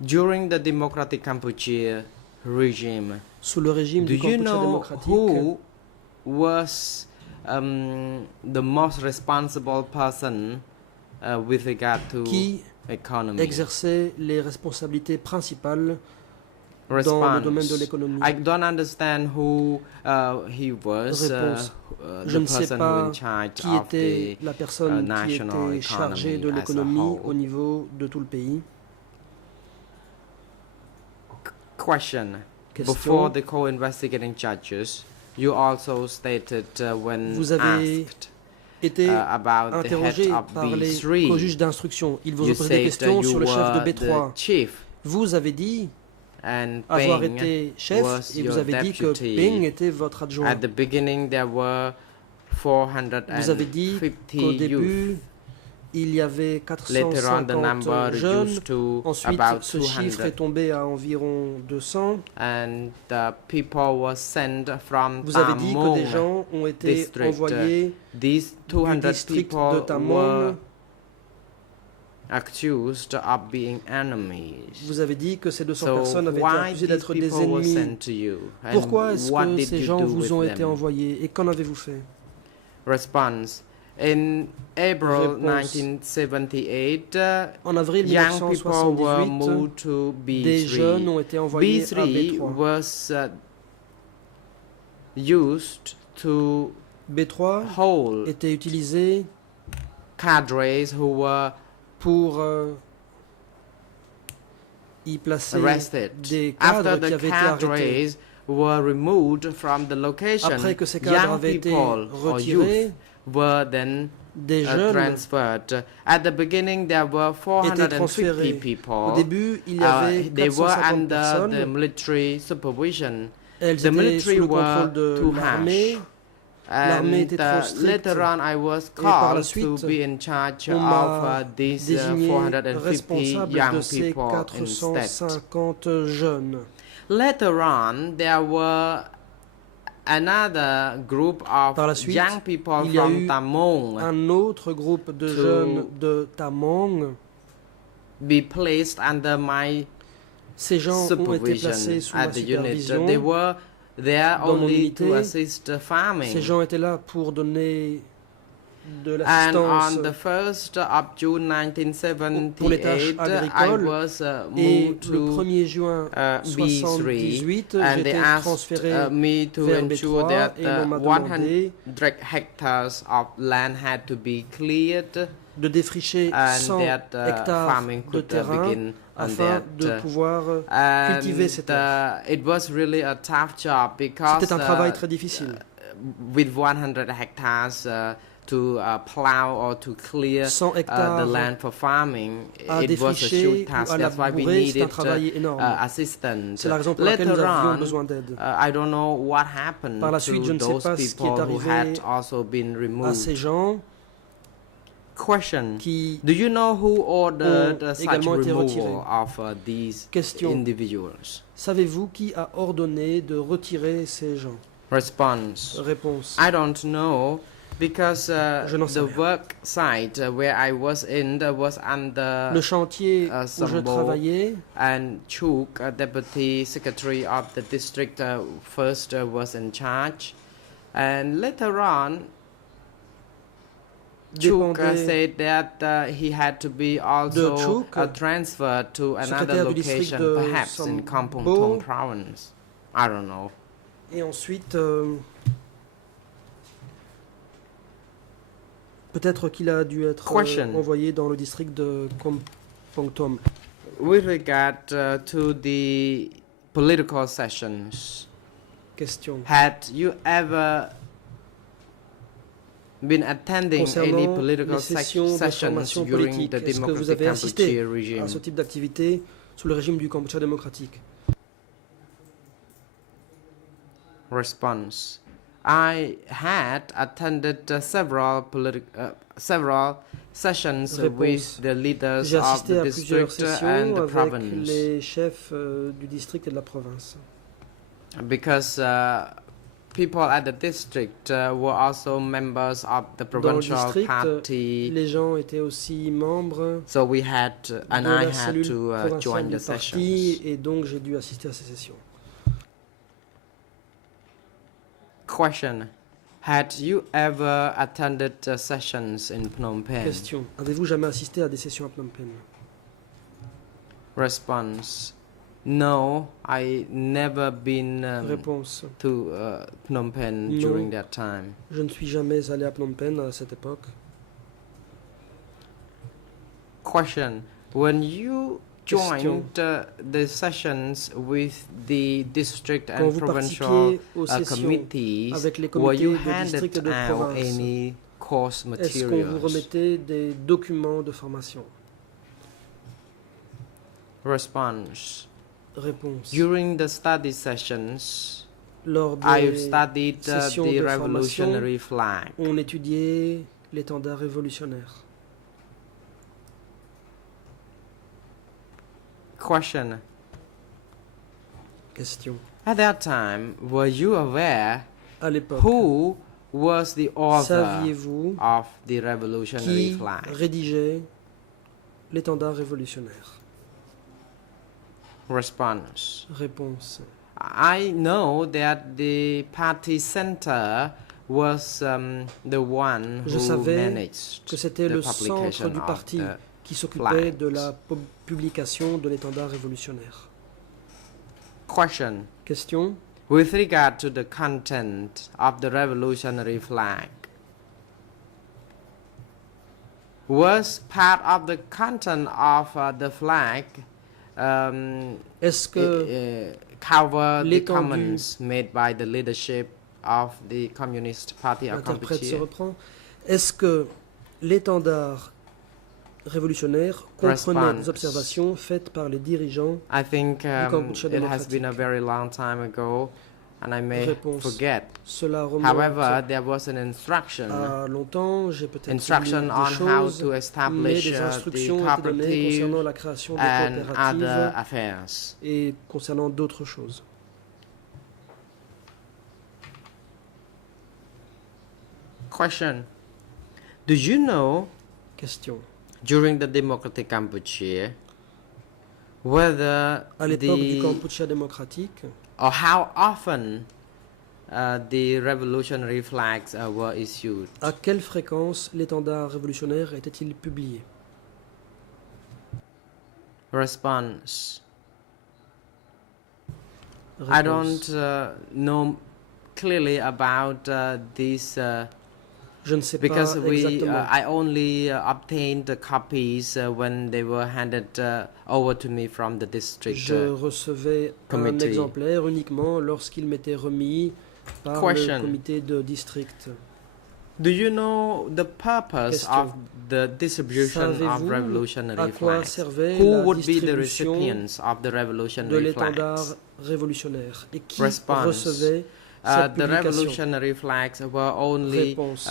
during the Democratic Kampuchea regime, Sous le régime do du you Kampuchea know démocratique, who was the most responsible person with regard to qui economy? exerçait les responsabilités principales dans le Response: domaine de l'économie. I don't understand who he was. Réponse: je the ne sais person who pas in charge qui of était the la personne qui national était chargée de economy as a l'économie whole. au niveau de tout le pays. Question: Question. before the co-investigating judges, you also stated when Vous avez asked été about the head interrogé of par les B3, co-juges d'instruction. Ils vous you ont posé des said questions you sur le chef de were B3. the chief Vous avez dit and avoir Ping été chef was et vous your avez dit que deputy. Ping était votre adjoint. At the beginning, there were Vous avez dit 450 qu'au youth. début, il y avait Later on, the 450 number jeunes. reduced to Ensuite, about ce chiffre est 200, tombé à environ 200. and people were sent from Vous avez dit que des Tamong. gens ont été district, envoyés These du 200 district de people were Tamong. accused of being enemies. Vous avez dit que ces 200 So personnes avaient été why accusées these d'être des people were ennemis. sent to you? And Pourquoi est-ce what que did ces you gens do vous ont with été them? envoyés et qu'en avez-vous fait? Response: in April Réponse. 1978, En avril young people were 1978, moved to des jeunes B3. ont été envoyés à B3 B3. was used to B3 hold était utilisé cadres who were pour y placer arrested. des cadres After qui the avaient été arrêtés. cadres were removed from the location, Après que ces cadres young avaient été people or retirés, youth were then des jeunes transferred. At the beginning, there were étaient 450 transférés. Au people. début, il y avait They were 450 under the personnes. military supervision. Elles The étaient military sous le were contrôle de too l'armée. L'armée était trop stricte. later on, I was par la called suite, to be in charge on of m'a these désigné 450 responsable young de ces people instead. 450 jeunes. Later on, there were another group of Par la suite, young people il y a from eu Tamong Un autre groupe de To- jeunes de Tamong. be placed under my Ces gens ont été placés supervision sous at ma the unit. supervision. They were there Dans mon only to unité. assist farming. Ces gens étaient là pour donner de And l'assistance on the 1st of June pour les tâches 1978, I agricoles. was Et moved le to 1er juin B3, 78, and j'ai they été asked transféré me to vers ensure B3 that et l'on m'a 100 demandé hectares of land had to be cleared de défricher and 100 that hectares farming de could terrain begin on afin de that. pouvoir And cultiver ces terres. it was really a tough job because C'était un travail très difficile. with 100 hectares to plow or to clear 100 the hectares land for farming, à it was a défricher huge ou task. à That's why we labourer, c'est un needed travail énorme. assistance. C'est la raison pour laquelle nous Later avions on, besoin d'aide. I don't know what happened Par la suite, je to ne sais those pas ce qui est people who arrivé had also been À ces removed. gens Question: qui do you know who ordered ont such également été removal retirés. of these Question. individuals? Savez-vous qui a ordonné de retirer ces gens? Response: Réponse. I don't know because Je n'en sais the rien. work site where I was in was under Le chantier où je Sambo travaillais, and Chuk, deputy secretary of the district, first was in charge, and later on, Chuk dépendait said that he had to be also Chuk, transferred to another secrétaire du district location, de perhaps in Sambo. Kampong Thom province. I don't know. et ensuite Peut-être qu'il a dû être Question. envoyé dans le district de Kampong Thom. With regard to the political sessions, Question. had you ever been attending any Concernant political les sessions de sessions formation during politique, the est-ce que vous Democratic avez assisté Kampuchea regime? à ce type d'activité sous le régime du Cambodge démocratique? Response. I had attended several sessions Réponse. with the leaders J'ai of assisté the à plusieurs district and sessions the avec province les chefs du district et de la province. because people at the district were also members of the Dans le provincial district, party. les gens étaient aussi membres So we had, and de I la had cellule to provinciale join du the parti sessions. et donc j'ai dû assister à ces sessions. Question. Had you ever attended sessions in Phnom Penh? Question. Avez-vous jamais assisté à des sessions à Phnom Penh? Response. No, I never been Réponse. to Phnom Penh Non. during that time. Je ne suis jamais allé à Phnom Penh à cette époque. Question. When you Question. joined the sessions with the district Quand and vous provincial participiez aux sessions committees, avec les were you comités de district et handed de out province, any course est-ce qu'on vous materials? remettait des documents de formation? Response. Réponse. During the study sessions, Lors I've des studied sessions the de revolutionary flag. on étudiait l'étendard révolutionnaire. Question. Question. At that time, were you aware À l'époque, who was the author saviez-vous of the revolutionary qui flag? rédigeait l'étendard révolutionnaire? Response. Réponse. I know that the party center was the one Je who savais managed que c'était the le centre publication du of parti the qui s'occupait flags. de la publication de l'étendard révolutionnaire. Question. Question. With regard to the content of the revolutionary flag, was part of the content of the flag Est-ce que cover the l'étendue- comments made by the leadership of the Communist Party of l'interprète se Kampuchea? reprend? Est-ce que l'étendard révolutionnaire comprenait Response. des observations faites par les dirigeants? I think Kampuchea it has been a démocratique. very long time ago, and I may Réponse. forget. Cela remonte However, there was an instruction à longtemps. J'ai peut-être instruction oublié on des how choses, to mais establish des the instructions étaient données cooperative concernant la création des and other coopératives affairs. et concernant d'autres choses. Question. Do you know Question. during the Democratic Kampuchea whether À l'époque du the Kampuchea démocratique, or how often the revolutionary flags were issued? à quelle fréquence l'étendard révolutionnaire était-il publié? Response. I Réponse. don't know clearly about this Je ne sais pas because exactement. I only obtained the copies when they were handed over to me from the district. Je recevais un committee. exemplaire uniquement lorsqu'il m'était remis par Question. le comité de district. Do you know the purpose Question. of the distribution of Savez-vous à revolutionary quoi flags? servait Who la would be the distribution recipients of the de revolutionary l'étendard flags? révolutionnaire et qui Response. recevait cette The publication? revolutionary flags were only Réponse.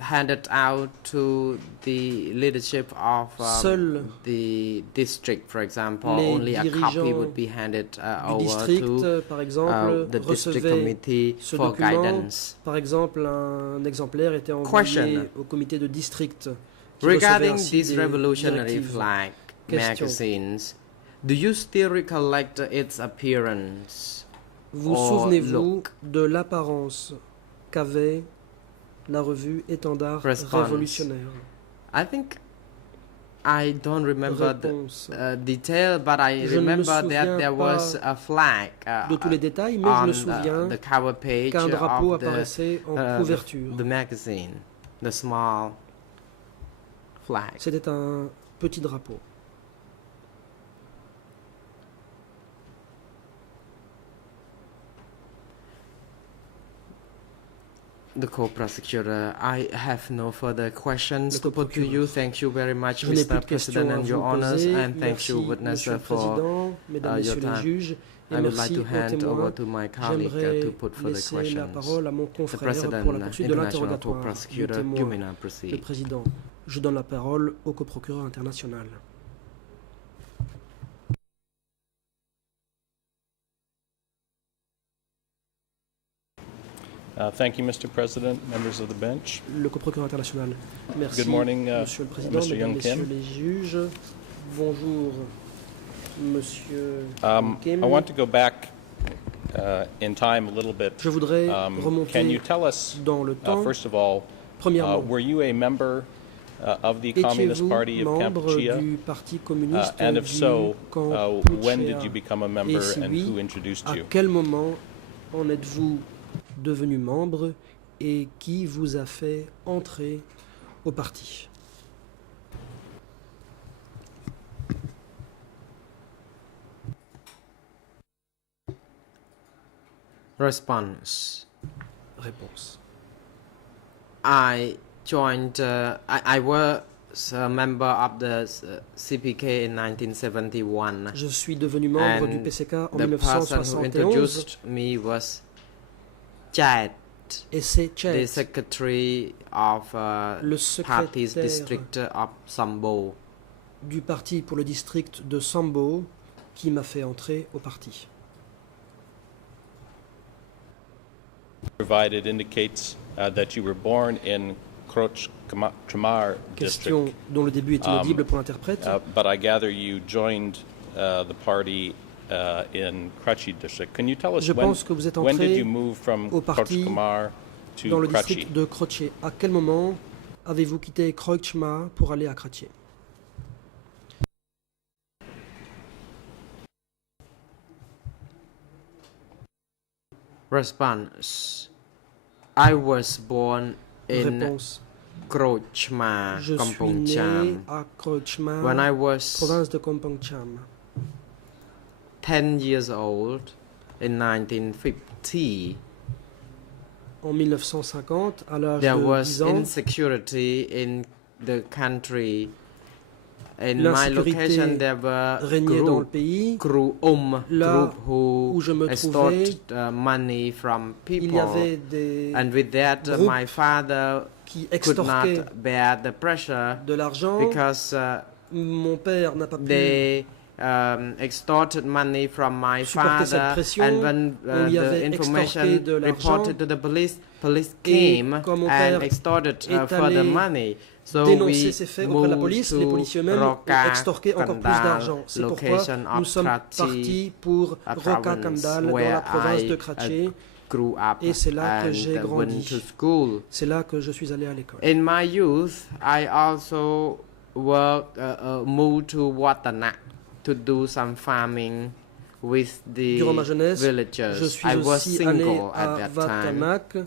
handed out to the leadership of Seuls the district, for example. les Only a copy dirigeants would be handed du over district, to par exemple, the district recevaient committee ce for document. guidance. Par exemple, un exemplaire était envoyé Question. au comité de district. qui Regarding recevait ainsi these des revolutionary directives. flag Question. magazines, do you still recollect its appearance? Vous or souvenez-vous look? de l'apparence qu'avait la revue Étendard Response. révolutionnaire? I think I don't remember the Réponse. detail, but I Je ne me remember that souviens there was pas a flag de tous les détails, mais je on me souviens the cover page qu'un drapeau of apparaissait en the couverture magazine, the small flag. C'était un petit drapeau. The co-prosecutor, I have no further questions Le to put to you. co-procureur. Thank you very much, Je n'ai plus Mr. de questions President à and vous your honors, poser. and thank Merci, you, witness, Monsieur le for Président, Mesdames, your Messieurs les time. juges, et I would merci like to aux hand témoins. over to my colleague J'aimerais to put further laisser la questions. parole à mon The confrère President, pour la poursuite de International l'interrogatoire du Co-Prosecutor, you témoin. may now Le proceed. Président, je donne la parole au coprocureur international. Thank you, Mr. President, members of the bench. Le coprocureur international. Merci, Good morning, Monsieur le Président, Mr. Mesdames, Young Messieurs Kim. les juges. Bonjour, Monsieur Kim. I want to go back in time a little bit. Je voudrais Can you remonter tell us, dans le temps. first of all, Premièrement, were you a member of the Communist étiez-vous Party of membre Kampuchea? du Parti communiste And if du so, when did Kampuchea? you become a Et member si and oui, who introduced à you? quel moment en êtes-vous devenu membre et qui vous a fait entrer au parti? Response. Réponse. I joined, I was a member of the CPK in 1971. Je suis devenu membre du And PCK en the person who 1971 introduced me was Chat, et c'est the Chet, secretary of le party's secrétaire district of Sambo. du parti pour le district de Sambo qui m'a fait entrer au parti. Provided indicates that you were born in Kroch Khamar Question district, dont le début est inaudible pour l'interprète. but I gather you joined the party in Krachi district. Can you tell us Je pense que vous êtes when did entré you move from au Kroch parti Khamar to dans le Krachi? district de Kroche. À quel moment avez-vous quitté Krochma pour aller à Krachi? Response. I was born in Réponse. Krochma, Je suis Kampong né Cham. à Krochma, When I was province de Kampong Cham. 10 years old in 1950, En 1950, à l'âge there de was 10 ans, insecurity in the country. In my l'insécurité location, there were régnait dans le group, pays. group Là who où je me trouvais, extorted money from il y people. avait des And with that, groupes my father qui could extorquaient not bear the pressure de l'argent. because Mon père n'a pas pu they extorted money from my supporter cette father, pression. and when On lui the avait information extorqué de l'argent. reported to the police Et came quand mon and père extorted est further allé money. So dénoncer we ces faits auprès de la moved police, les to policiers eux-mêmes Roka ont extorqué encore plus Kandal, d'argent. C'est pourquoi location nous of sommes Krachi, partis pour a Roka province Kandal, dans where la province I, de Krachi. grew up Et c'est là que and j'ai went grandi. to school. C'est là que je suis allé à l'école. In my youth, I also moved to Watana to do some farming with the Durant ma jeunesse, villagers. je suis I was aussi allé single à at that time. Vatanak, m'occuper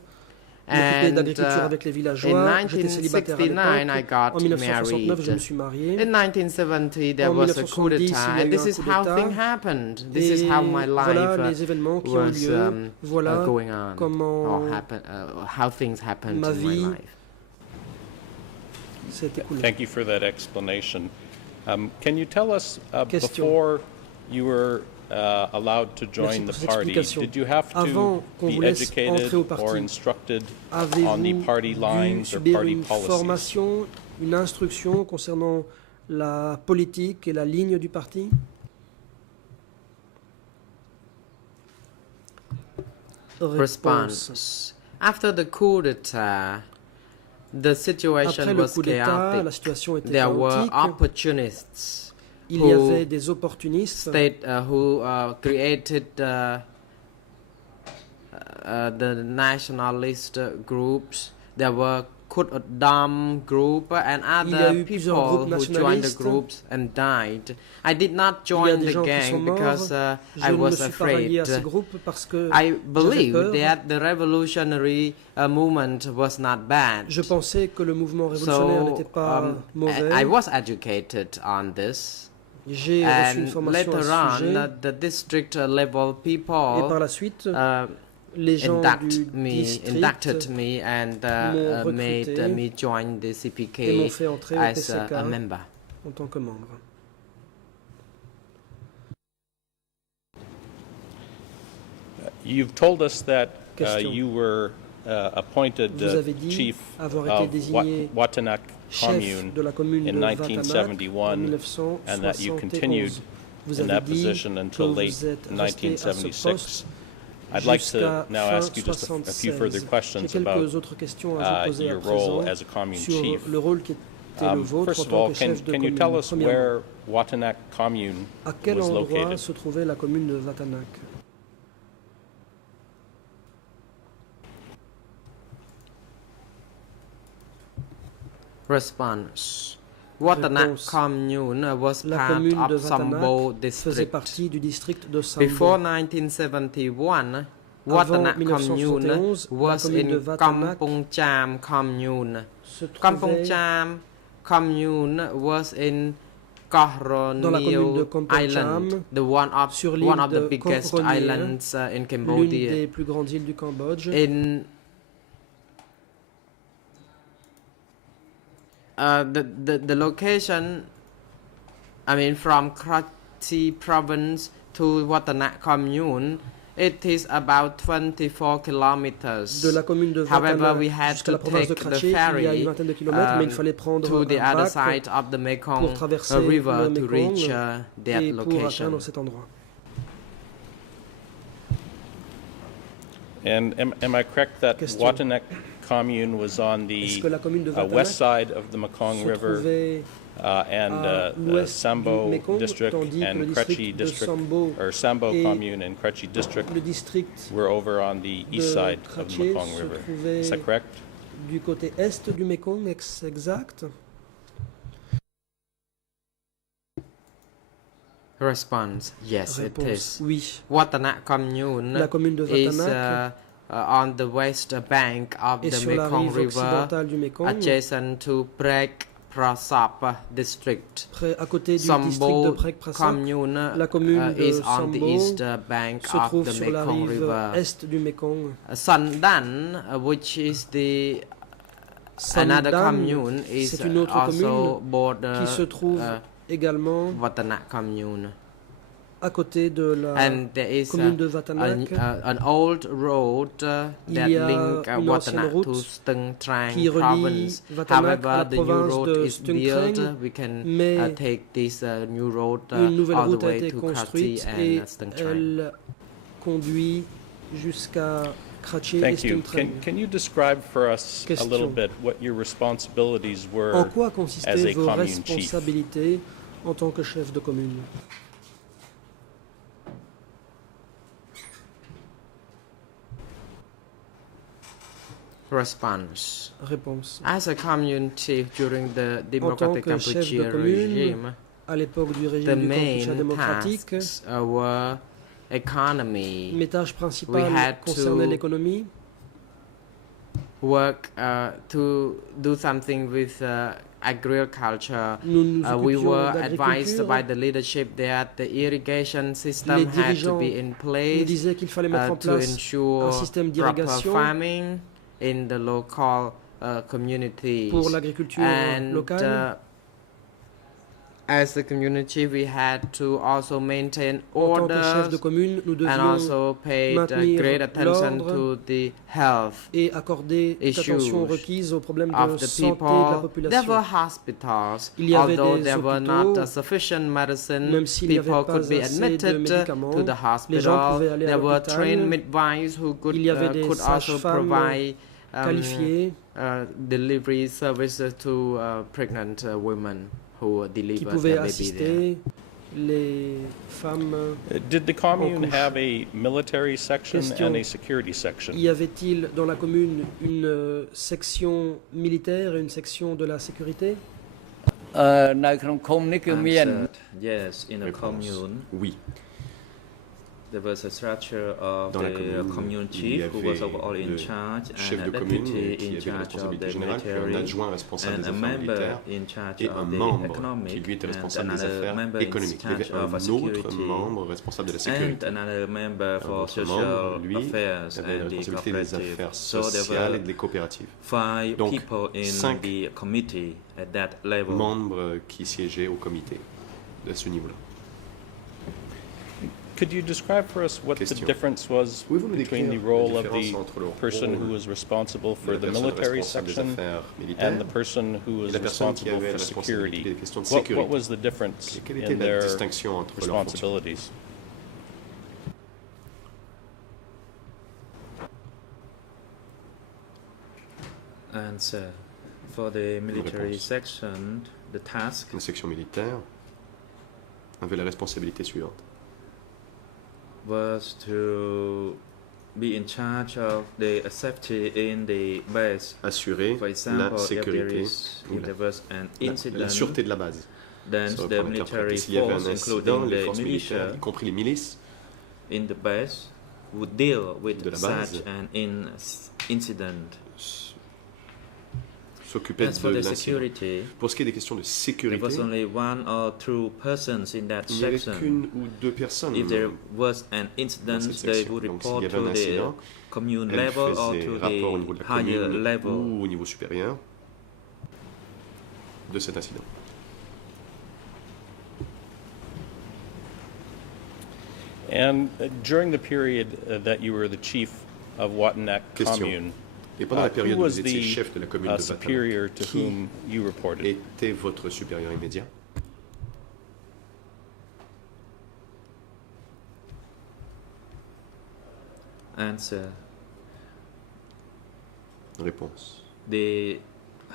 And d'agriculture avec les in villageois. J'étais célibataire à 1969, I l'époque. got En 1969, je me married. suis marié. In 1970, there En was a coup 1970, il y d'etat. a eu This un is coup how d'État. things happened. This is Et how my voilà life les événements qui ont eu was lieu. Voilà going on. comment Or how things happened ma in my vie life. s'est écoulée. Thank you for that explanation. Can you tell us Question. before you were allowed to join Merci pour the cette party, explication. did you have Avant to qu'on vous be laisse educated entrer au parti, or instructed on the Avez-vous party dû lines or subir party une policies? formation, une instruction concernant la politique et la ligne du parti? Réponse. Response. After the coup d'etat, the situation Après le was coup d'État, la chaotic. situation était There were chaotique. opportunists Il y who avait des opportunistes who created the nationalist groups. There were Kut-Dam group and Il y a other eu plusieurs people groupes who joined the nationalistes. groups and died. I did not Il y a join des the gens qui sont gang morts. because Je I ne me was suis pas rallié à ces afraid. groupes parce que I j'avais believe peur. that the revolutionary movement was not bad. Je pensais que le mouvement révolutionnaire So n'était pas mauvais. I was educated on this. J'ai reçu une And formation later à on, ce sujet. the district level Et par people la suite, les gens du district inducted me and m'ont made recruté me join the et m'ont CPK fait entrer au as PCK a member. en tant que membre. You've told us that Question. you were appointed Vous avez dit chief avoir été of désigné Watanak chef commune de la commune in de Vatanak en 1971 and that you continued 1971. Vous in avez that dit position que until late vous êtes resté à ce 1976. poste I'd like to jusqu'à now fin ask you just a few further 76. J'ai questions about quelques autres questions à vous poser à your role présent as a commune sur chief. le rôle qui était le vôtre First en of tant all, que chef de can you commune. tell us Premièrement, where Watanak commune à quel was endroit located? se trouvait la commune de Vatanak? Response. Watanak Réponse. commune was La part commune de of Sambo Vatanak faisait district. partie du district de Sambo. Before 1971, Watanak commune 1971, la was commune de in Vatanak Kampong Cham commune. se Kampong trouvait Cham commune was in dans la commune de Kohronil Kampong Island, Cham, the one sur of l'île the de biggest Kohronil, islands in l'une Cambodia. des plus grandes îles du Cambodge. The location, I mean, from Karachi province to Watanak commune, it is about 24 kilometers. De la commune de However, we Vatanak had jusqu'à to la province de take the Kratchi, il y a une ferry vingtaine de kilomètres, mais il fallait prendre to the un other bac side of the Mekong pour traverser River le to Mekong reach that et pour location. atteindre cet endroit. And am I correct that Question. Watanak commune was on Est-ce the que la commune de Vatanak west side of the Mekong se River trouvait and à the l'ouest du Sambo Mekong, district tandis que le and Kratchi district de district, Sambo or Sambo et commune and Kratchi district le district were over on the east de side of the Kratchi Mekong se River? trouvait Is that correct? du côté est du Mekong, exact? Response: Yes, it Réponse, is. oui. Watanak commune La commune de is Vatanak on the west bank of est the sur la Mekong rive River, occidentale du Mekong, adjacent to Prek Prasap district. à côté du district de Sambo Prek Prasap. commune La commune de is on the Sambo east bank se of trouve the sur la Mekong rive River. est du Mekong. Sandan, which is the another Sandan, commune, is c'est une autre also commune border qui se trouve également Watanak commune. à côté de la And there is commune de Vatanak. an old road that Il y a link une ancienne Watanak to route Stung Trang qui relie province. Vatanak à la However, the new province road de is Stung built. Treng, We can mais take this new road une nouvelle all the route a way été to Kratchi construite et and Stung Trang. elle conduit jusqu'à Kratchi et Thank you. Stung Treng. Can you describe for us a little Question. bit what your responsibilities were En quoi as consistaient a vos commune chief? responsabilités en tant que chef de commune? Response: Réponse. As a commune chief during the En tant Democratic que chef de Kampuchea commune, regime, à l'époque du the régime du Kampuchea main démocratique, tasks were economy, mes tâches principales had concernaient to l'économie. work to do something with agriculture. Nous nous We occupions were advised d'agriculture. by the leadership that the irrigation Les system had to dirigeants be in nous place disaient qu'il fallait mettre en to place ensure un système proper d'irrigation farming in the local communities. pour l'agriculture And locale. as the community, we had to also maintain En tant que chef de orders commune, nous and devions also paid maintenir great attention l'ordre to the health et accorder toute issues attention requise aux problèmes de of the santé de la people. There were population. hospitals, Il y avait although des there were hôpitaux, not sufficient medicine. même s'il n'y avait People pas could be assez de admitted médicaments, to the les gens hospital. pouvaient aller à There were l'hôpital. trained midwives who could, Il y avait des could also sages-femmes provide qualifiés delivery services to pregnant women who qui deliver pouvaient their baby there. assister les femmes. Did the commune couche. have a military section Question. and a security section? Y avait-il dans la commune une section militaire et une section de la sécurité? នៅក្នុងឃុំនេះគឺមាន Answered, yes, in a Réponse. commune. Oui. There was a structure of Dans la the commune, commune il y chief who was avait overall in le charge chef and de a commune deputy qui in avait la charge of responsabilité the générale, puis un military adjoint responsable and des a affaires member militaires in charge et of un the membre economic qui lui était and responsable des another affaires member in économiques. Il y charge avait of un autre security membre responsable de la and sécurité. another member for autre social membre, lui, affairs avait la and the responsabilité des cooperative. affaires So there sociales et were des coopératives. 5 Donc, people in 5 the committee at that level. Membres qui siégeaient au comité de ce niveau-là. Could you describe for us what the Question. difference was Pouvez-vous nous between the décrire role la of différence the entre le person rôle who was responsible de for la the personne military responsable des section affaires and militaires the person who et was la personne qui responsible avait for la responsabilité security? des questions de What sécurité? was the difference Quelle était in la their distinction entre leurs fonctions? responsibilities? Answer. For the military réponse. section, the task La section militaire avait la responsabilité suivante. was to be in charge of the safety in the base. Assurer For la example, if there sécurité, if there was an la incident, sûreté de la base. then Ça va the prendre military interpréter. S'il y avait force, un incident, including les the forces militaires, militia y compris les milices in the base, would deal with de la base, such an incident. s'occupaient As de for the l'incident. security, Pour ce qui est des questions de there sécurité, was only 1 or 2 persons in that il n'y avait section. qu'une ou deux personnes If there was an dans incident, cette they section. would Donc s'il report y avait un to the incident, commune elle level or faisait to rapport au niveau de the la higher commune level. ou au niveau supérieur de cet incident. And during the period that you were the chief of Watanak Question. commune, Et pendant la who période où was vous étiez the chef de la commune de superior Watanak, to qui whom you reported? était votre supérieur immédiat? Answer. Réponse. The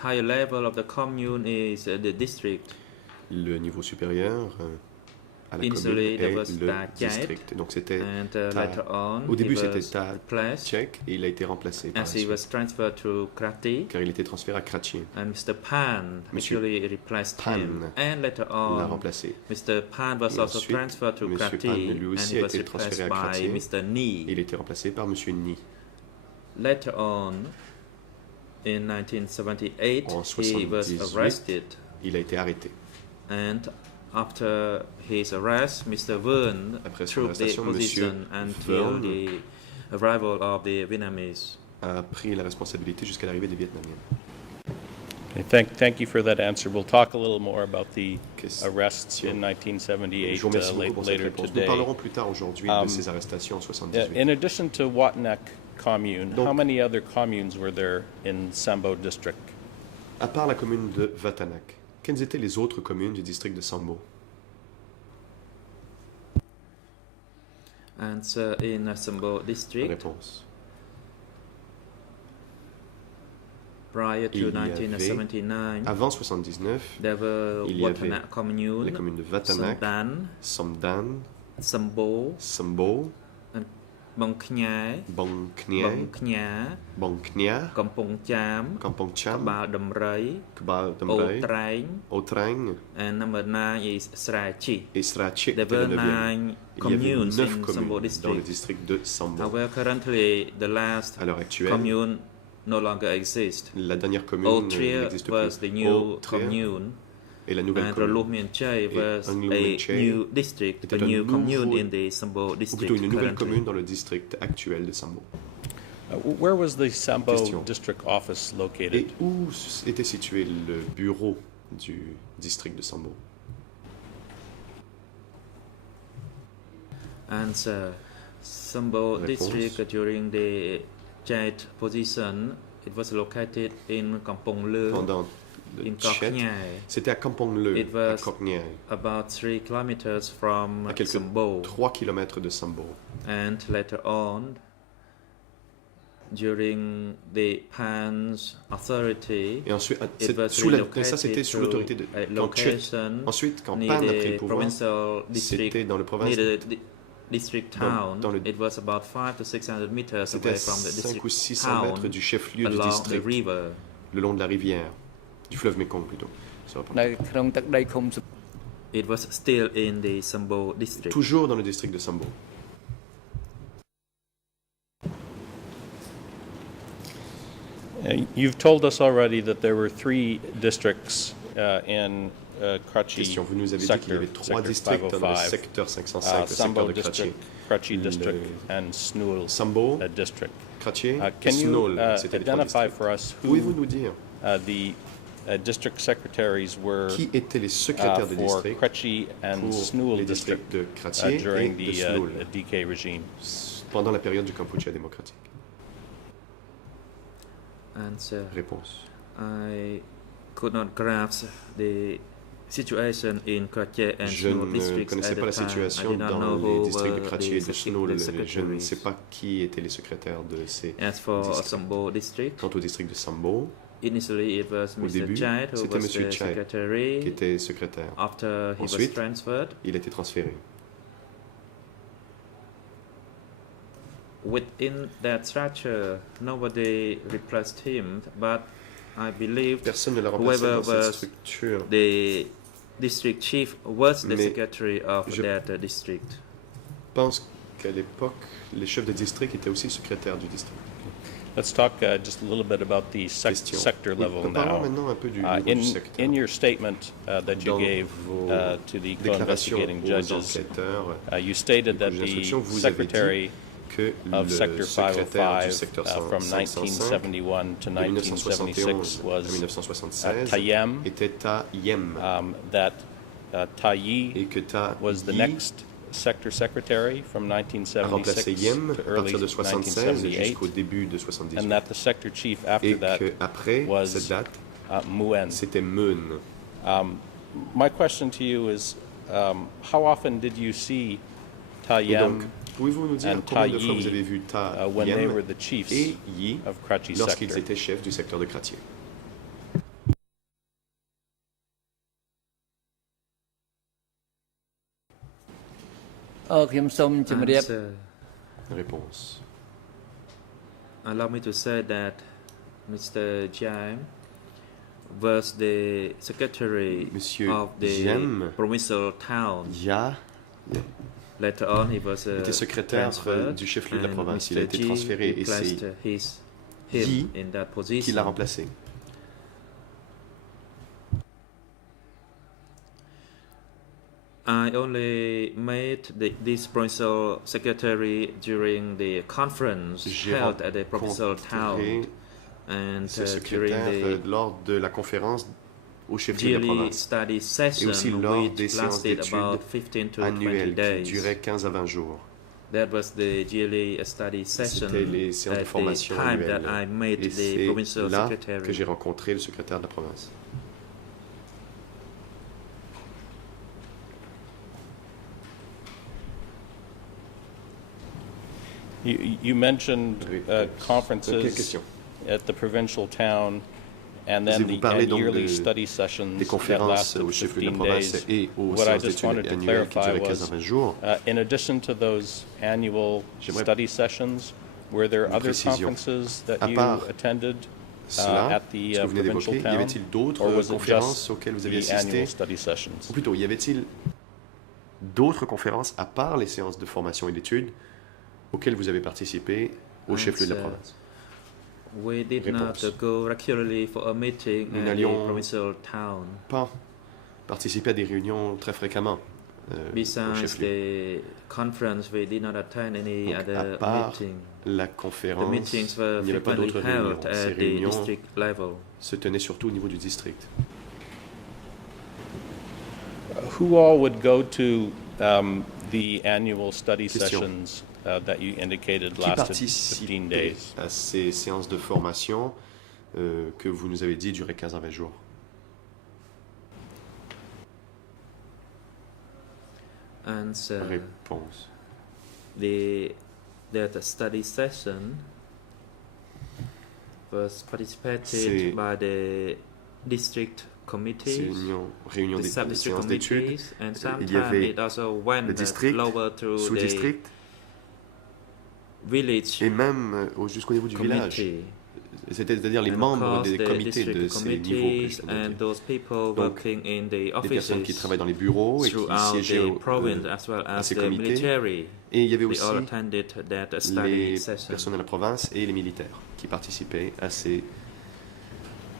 higher level of the commune is the district. Le niveau supérieur à la Initially, commune there est was le Ta Kiet, district. Donc c'était And Ta- later on, Au début he c'était was Ta replaced Tchèque et il a été remplacé par as la he suite, was transferred to Krati. car il était transféré à Kratchie. And Mr. Pan Monsieur actually replaced Pan him. And later l'a on, remplacé. Mr. Pan was Et also ensuite, transferred to Monsieur Krati, Pan, lui and aussi, he a was été transféré replaced à by Krati. Mr. Ni. Il a été remplacé par Monsieur Ni. Later on, in 1978, En he was 78, arrested. Il a été arrêté. And after his arrest, Mr. Vern Après son took the arrestation, position Monsieur until Vern the arrival of the Vietnamese. A pris la responsabilité jusqu'à l'arrivée des Vietnamiens. Okay, thank you for that answer. We'll talk a little more about the Question. arrests in 1978 Je vous remercie beaucoup pour cette later réponse. Nous today. parlerons plus tard aujourd'hui de ces arrestations en 78. In addition to Watanak commune, Donc- how many other communes were there in Sambo district? À part la commune de Watanak, quelles étaient les autres communes du district de Sambo? Answer in Sambo district. Réponse. Prior to Il y avait- 1979, Avant 79, there were il y avait Watanak les commune, communes de Watanak, Samdan, Somdan, Sambo, Sambo, Bong Khnyai, Bong Bong Khnyai, Khnya, Bong Khnya, Kampong Cham, Kampong Cham, Kabal Damrei, Kbal O Damrai, Treng, Otrang and number 9 is Srai Chi. et Srache There étaient were le 9e. 9 Il y avait communes 9 in Sambo communes dans le district. district de Sambo. However, currently the last À l'heure actuelle, commune no longer exists. la dernière commune Otria n'existe was plus. the new Otria commune, est la nouvelle and commune. Raloh Mien Chai was Ang Lu a Mien Chai new district, était a un new commune nouveau- in the Sambo Ou district plutôt une nouvelle currently. commune dans le district actuel de Sambo. Where was the Sambo Question. district office Et located? où était situé le bureau du district de Sambo? Answer. Sambo Réponse. district during the Chet position, it was located in Kampong Le, Pendant le in Tchet, Kok Nhai, c'était à Kampong Le, It à was- Kok Nhai, about 3 kilometers from à quelques Sambo. 3 km de Sambo. And later on, during the Pan's authority, Et ensuite, it was ça c'était sous l'autorité de a quand Chut. location Ensuite, quand near Pan a pris the le pouvoir, provincial c'était district, dans le province. near the district town. dans le- It was about 500 to 600 meters C'était away à from the 5 ou district 600 mètres town du chef-lieu du along the district, river. le long de la rivière, du fleuve Mekong plutôt. Ça va pas. នៅក្នុងទឹកដីឃុំសំ It was still in the Sambo district. Toujours dans le district de Sambo. You've told us already that there were 3 districts in Kratchi Question, vous nous avez dit qu'il y avait sector, 3 sector districts dans le 505, secteur 505, le Sambo secteur de Kratchi. district, Kratchi Le- district, and Snool Sambo, district. Kratchi et Can you Snoul, c'était les 3 identify districts. for us who Pouvez-vous nous dire the district secretaries were qui étaient les secrétaires de for district Kratchi and pour Snool les district districts de Kratchi et during de the Snoul DK regime? pendant la période du Kampuchea démocratique? Answer. Réponse. I could not grasp the situation in Kratchi and Je Snoul ne districts connaissais at pas la the time. I situation did not dans know les who districts de were Kratchi et de the Snoul. Je ne sais secretaries. pas qui étaient les secrétaires de ces As for districts. Sambo district, Quant au district de Sambo, initially it was au Mr. début, Chait who c'était was Monsieur the Chait qui secretary. était secrétaire. After he was Ensuite, transferred, il a été transféré. within that structure, nobody replaced him, but I believe Personne ne l'a remplacé whoever dans cette was structure. the district chief was the Mais secretary of je- that district. Je pense qu'à l'époque, les chefs de district étaient aussi secrétaires du district. Let's talk just a little bit about the Question. sector Oui, level parlons now. maintenant un peu du niveau du secteur. In your statement that you Dans gave vos to the déclarations co-investigating aux judges, enquêteurs you stated that juges the d'instruction, vous avez secretary que of le Sector secrétaire du 505 secteur from 505 1971 to de 1971 1976 à was 1976 Tayem, était Tayem that Tayi et que was the Tayi next sector secretary from a remplacé 1976 Yem to à early partir de 76 1978, jusqu'au début de 78 and that the sector chief after et that qu'après was cette date, Muen. c'était Meun. My question to you is, how often did you see Et Tayem donc, pouvez-vous nous dire and combien de fois Tayi vous avez vu when they were Tayem the chiefs et Yi of Kratchi lorsqu'ils sector? étaient chefs du secteur de Kratchi? ខ្ញុំសូមជម្រាប Answer. Réponse. Allow me to say that Mr. Jaim was the secretary Monsieur of the Jaim. provincial town. Ya Later on, he was était secrétaire transferred, du chef-lieu de la and province. Il Mr. a été Ji transféré et replaced c'est him Yi in that qui position. l'a remplacé. I only met this provincial secretary during the conference J'ai held at the provincial town, rencontré and ce during secrétaire the lors de la conférence au chef-lieu de la yearly province study et session, aussi lors des which séances lasted d'études about 15 to 20 annuelles qui days. duraient 15 à 20 jours. That was the yearly study session C'était les séances de at the formation time that annuelles. I met Et the c'est provincial là que secretary. j'ai rencontré le secrétaire de la province. You mentioned Quelle conferences question? at the provincial town and then Vous the parlez donc yearly de- study sessions Des that conférences lasted au chef-lieu de la 15 province days. et aux What I séances just wanted d'études to annuelles qui clarify duraient 15 à was, 20 jours. in addition to those annual J'aimerais study sessions, were there une other précision. conferences that À you part attended Cela, at the ce que vous venez provincial d'évoquer, y town? avait-il Or d'autres was it conférences just auxquelles vous aviez the assisté? annual study sessions? Ou plutôt, y avait-il d'autres conférences à part les séances de formation et d'études auxquelles vous avez participé au chef-lieu de la Answer. province? We did Réponse. not go regularly for a meeting Nous at the n'allions provincial town. Pas participer à des réunions très fréquemment au Besides chef-lieu. the conference, we did not attend any Donc, à other part meeting. La The conférence, meetings were il n'y avait pas frequently d'autres réunions. held Ces at the réunions district level. se tenaient surtout au niveau du district. Who all would go to the annual study Question. sessions that you indicated Qui lasted 15 participait days? à ces séances de formation que vous nous avez dit duraient 15 à 20 jours? Answer. Réponse. That study session was participated C'est- by the district C'est committees, une réunion the des sub-district séances d'études. committees, and Il y sometimes avait it also went le district, lower to the sous-district village et même jusqu'au niveau du village. committee. C'est-à-dire les And of membres course, des the comités de district ces niveaux committees précédents. and those people Donc, working in the Les personnes qui offices travaillent dans les bureaux et qui throughout siégeaient the province as well à as ces the comités. military. Et il y avait They aussi all attended that study les session. personnes de la province et les militaires qui participaient à ces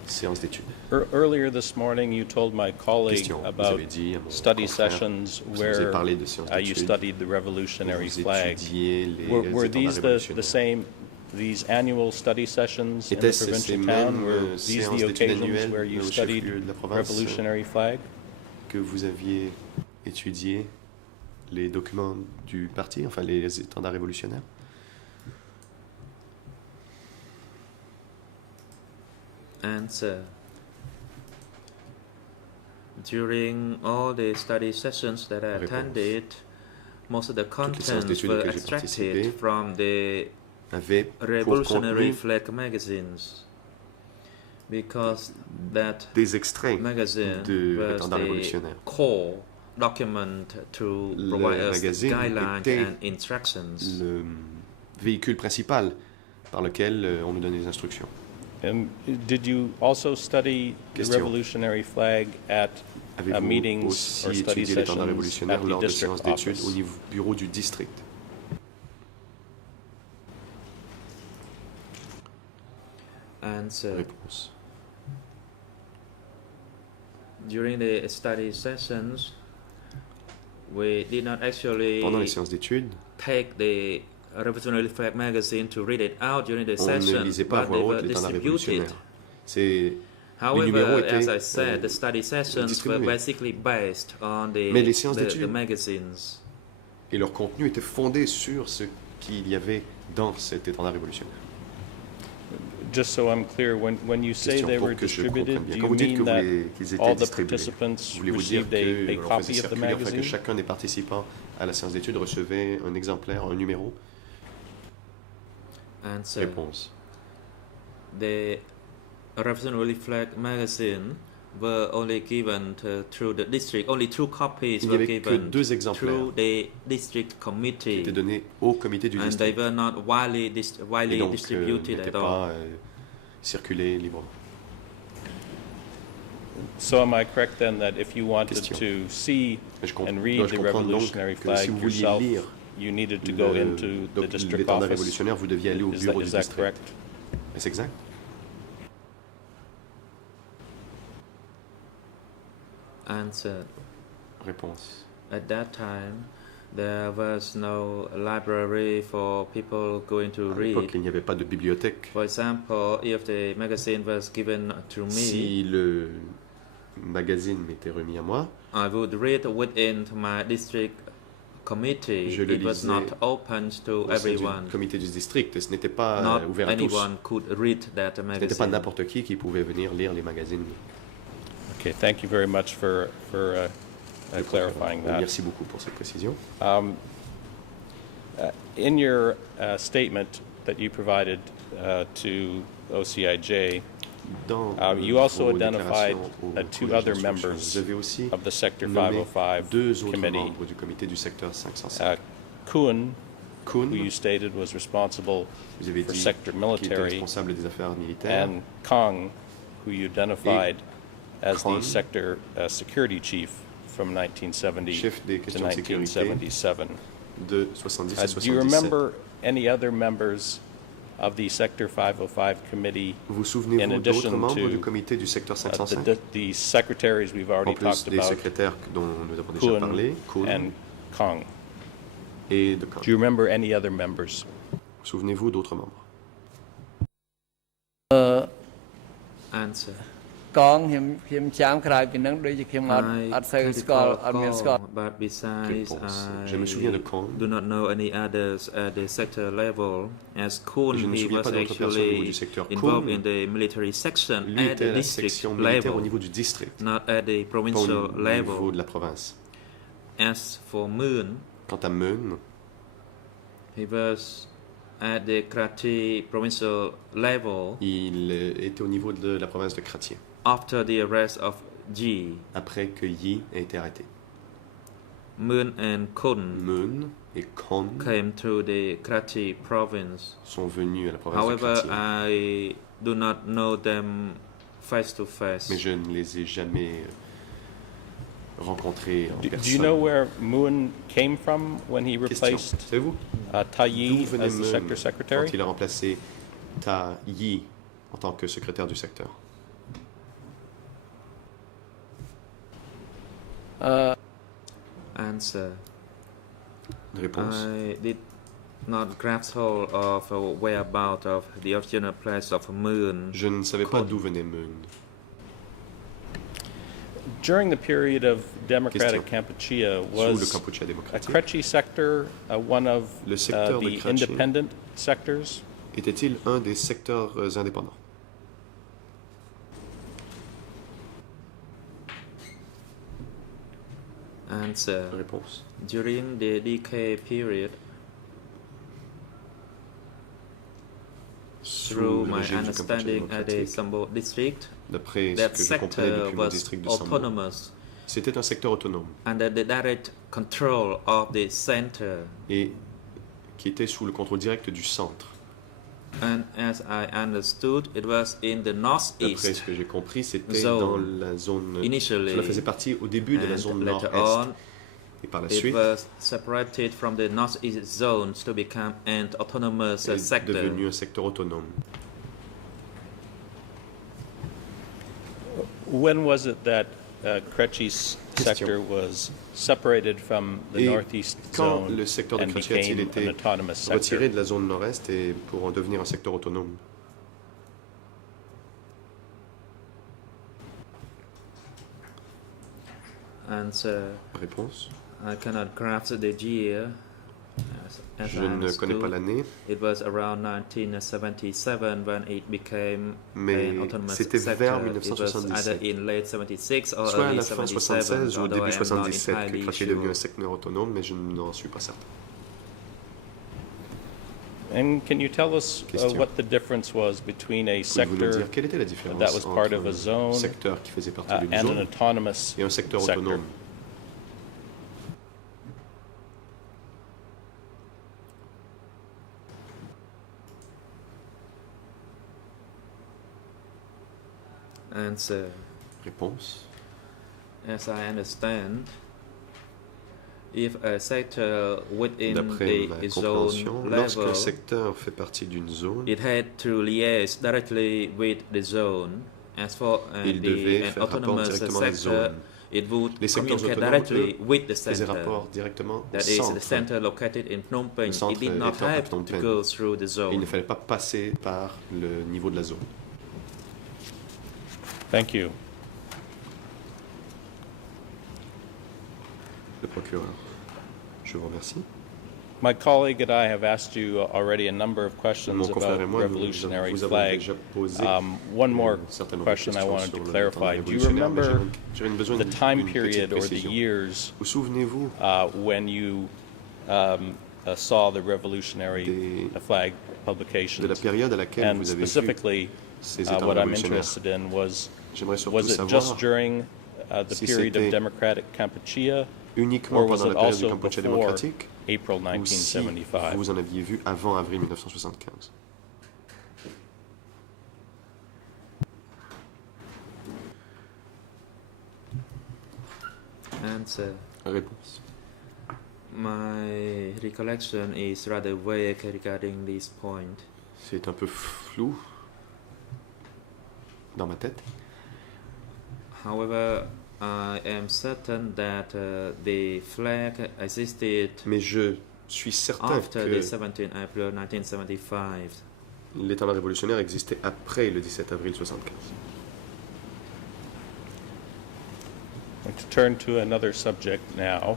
séances d'études. Earlier this morning, you told my colleague Question. Vous about avez dit à mon study confrère, sessions vous avez where parlé de séances you d'études, studied the où revolutionary vous flag. étudiez les Were étendards these the révolutionnaires. same, these annual study sessions in the Étaient-ce ces provincial mêmes town? Were these séances the d'études occasions annuelles where you au studied chef-lieu de la province revolutionary flag? que vous aviez étudié les documents du parti, enfin les étendards révolutionnaires? Answer. During all the study sessions that I Réponse. attended, most of the les séances contents d'études were auxquelles j'ai extracted participé from the Avait pour revolutionary contenu flag magazines because that des extraits magazine de was l'étendard the révolutionnaire. core document to Le provide us magazine guidelines était and instructions. Le véhicule principal par lequel on nous donne des instructions. And did you also study the Question. revolutionary flag at Avez-vous meetings aussi or study étudié l'étendard sessions révolutionnaire at the lors de district séances d'études office? au niveau bureau du district? Answer. Réponse. During the study sessions, we did not actually Pendant les séances d'études, take the revolutionary flag magazine to read it out during the on ne session, lisait pas à but voix they were haute l'étendard distributed. révolutionnaire. C'est However, numéros as étaient, I said, the study sessions were distribués. basically based on the, Mais les séances the d'études magazines. et leur contenu était fondé sur ce qu'il y avait dans cet étendard révolutionnaire. Just so I'm clear, when you say Question they pour were que je comprenne distributed, bien. do Quand you vous dites que mean that qu'ils étaient all the distribués, participants voulez-vous dire received a qu'on faisait copy of the circuler, enfin que magazine? chacun des participants à la séance d'études recevait un exemplaire, un numéro? Answer. Réponse. The revolutionary flag magazine were only given through the district. Only 2 copies Il n'y were avait que given 2 exemplaires through the district qui committee, étaient donnés au comité du and they district. were not widely, Et widely donc, distributed n'étaient at all. pas circulés librement. So am I correct then that if you wanted Question. to see Mais je and dois-je read the comprendre donc revolutionary que flag si vous vouliez yourself, lire you needed to go into the district l'étendard office? révolutionnaire, vous deviez aller au Is bureau that, du is that district. correct? Est-ce exact? Answer. Réponse. At that time, there was no library for people going to À l'époque, read. il n'y avait pas de bibliothèque. For example, if the magazine was given to me, Si le magazine m'était remis à moi, I would read within my district committee. Je le It was lisais not open to au sein everyone. du comité du district, ce n'était pas Not ouvert à tous. anyone could read that Ce n'était pas magazine. n'importe qui pouvait venir lire les magazines. Okay, thank you very much for clarifying that. Merci beaucoup pour cette précision. In your statement that you provided to OCIJ Dans you also vos identified déclarations au 2 collège other d'instruction, members vous avez aussi of the Sector nommé 505 deux autres committee. membres du comité du secteur 505. Kuhn, Kuhn, who you stated was responsible vous avez for dit sector qu'il était military, responsable des affaires militaires, and Kong, who you identified as Kong, the sector security chief from 1970 chef des to questions de sécurité 1977. de 70 à Do you 77. remember any other members of the Sector 505 committee, Vous in souvenez-vous addition d'autres membres to, du comité du secteur 505? the secretaries we've already En plus talked des about, secrétaires dont nous avons déjà Kuhn parlé, Kuhn and Kong? et de Kang. Do you remember any other members? Souvenez-vous d'autres membres? Answer. កងខ្ញុំចាំក្រោយពីហ្នឹងដូចជាខ្ញុំអត់សូវ I ស្គាល់ recall អត់មានស្គាល់ Kong, but besides, Réponse. Je me souviens de Kong. do not know any others at the sector level. As Kuhn, Je ne me he souviens was pas d'autres personnes au niveau du actually secteur. involved Kuhn, in the military section lui at était the à la district section militaire au level, niveau du district, not at the pas au provincial niveau level. de la province. As for Moon, Quant à Meun, he was at the Karachi provincial level Il était au niveau de la province de Kratie, after the arrest of Yi. après que Yi ait été arrêté. Moon and Kun Moon et Kon came to the Karachi province. sont venus à la province However, de Kratie, I do not know them face to face. mais je ne les ai jamais rencontrés en Do personne. you know where Moon came from when he Question. replaced Savez-vous Ta d'où Yi venait as the Moon sector secretary? quand il a remplacé Ta Yi en tant que secrétaire du secteur? Answer. Une réponse. I did not grasp hold of whereabout of the original place of Moon. Je ne savais pas Kon. d'où venait Moon. During the period of democratic Question. Kampuchea, Sous le was Kampuchea a démocratique, Kretchi sector one of Le secteur de the Kretchi. independent sectors? était-il un des secteurs indépendants? Answer. Réponse. During the DK period, Sous through le my régime du Kampuchea understanding at the démocratique, Sambo district, d'après ce that que je comprenais sector depuis mon was district de Sambo, autonomous c'était un secteur autonome under the direct control of the center. et qui était sous le contrôle direct du centre. And as I understood, it was in the D'après ce northeast que j'ai compris, c'était zone dans la zone. initially, Cela faisait partie au début de la and zone later nord-est. on, Et par la it suite, was separated from the northeast zones to become an autonomous est sector. devenu un secteur autonome. When was it that Kretchi's sector was separated from the Et northeast quand zone le secteur de and Kretchi a-t-il became an été autonomous sector? retiré de la zone nord-est et pour en devenir un secteur autonome? Answer. Réponse. I cannot grasp the year. As Je I ne connais pas understood, l'année, it was around 1977 when it became mais an autonomous c'était sector. vers It was either 1977. in late 76 or Soit à early la fin 77, 76 ou au although début I am not 77 que entirely Kretchi est devenu un sure. secteur autonome, mais je n'en suis pas certain. And can you tell us Question. what the difference was between a Pouvez-vous nous sector dire quelle était la différence that was part entre of a un zone secteur qui faisait partie d'une and an zone autonomous et un secteur sector? autonome? Answer. Réponse. As I understand, if a sector within D'après ma the compréhension, zone lorsqu'un level, secteur fait partie d'une zone, it had to liaise directly with the zone. As for il devait an faire rapport autonomous directement à la sector, zone. it would Les secteurs communicate autonomes, directly eux, with the faisaient center. rapport directement au That is the centre. center located in Phnom Penh. Le centre It did not étant à have Phnom to Penh. go through the Et il zone. ne fallait pas passer par le niveau de la zone. Thank you. Le procureur. Je vous remercie. My colleague and I have asked you already a number of Mon questions confrère et about moi, revolutionary vous avons flag. déjà posé One more un certain nombre de question I questions wanted sur to le clarify. temps Do you révolutionnaire, mais remember j'avais besoin the time d'une petite period or the précision. years Vous souvenez-vous when you saw the revolutionary flag de la publications? période à laquelle And vous avez vu specifically, ces états what I'm révolutionnaires? interested in J'aimerais surtout was it savoir just during the si period of c'était democratic Kampuchea, uniquement or was pendant la it période du also Kampuchea before démocratique April ou si 1975? vous en aviez vu avant avril 1975. Answer. Réponse. My recollection is rather vague regarding this point. C'est un peu flou dans ma tête. However, I am certain that the flag existed Mais je suis certain after the que 17th April 1975. l'étendard révolutionnaire existait après le 17 avril 1975. And to turn to another subject now,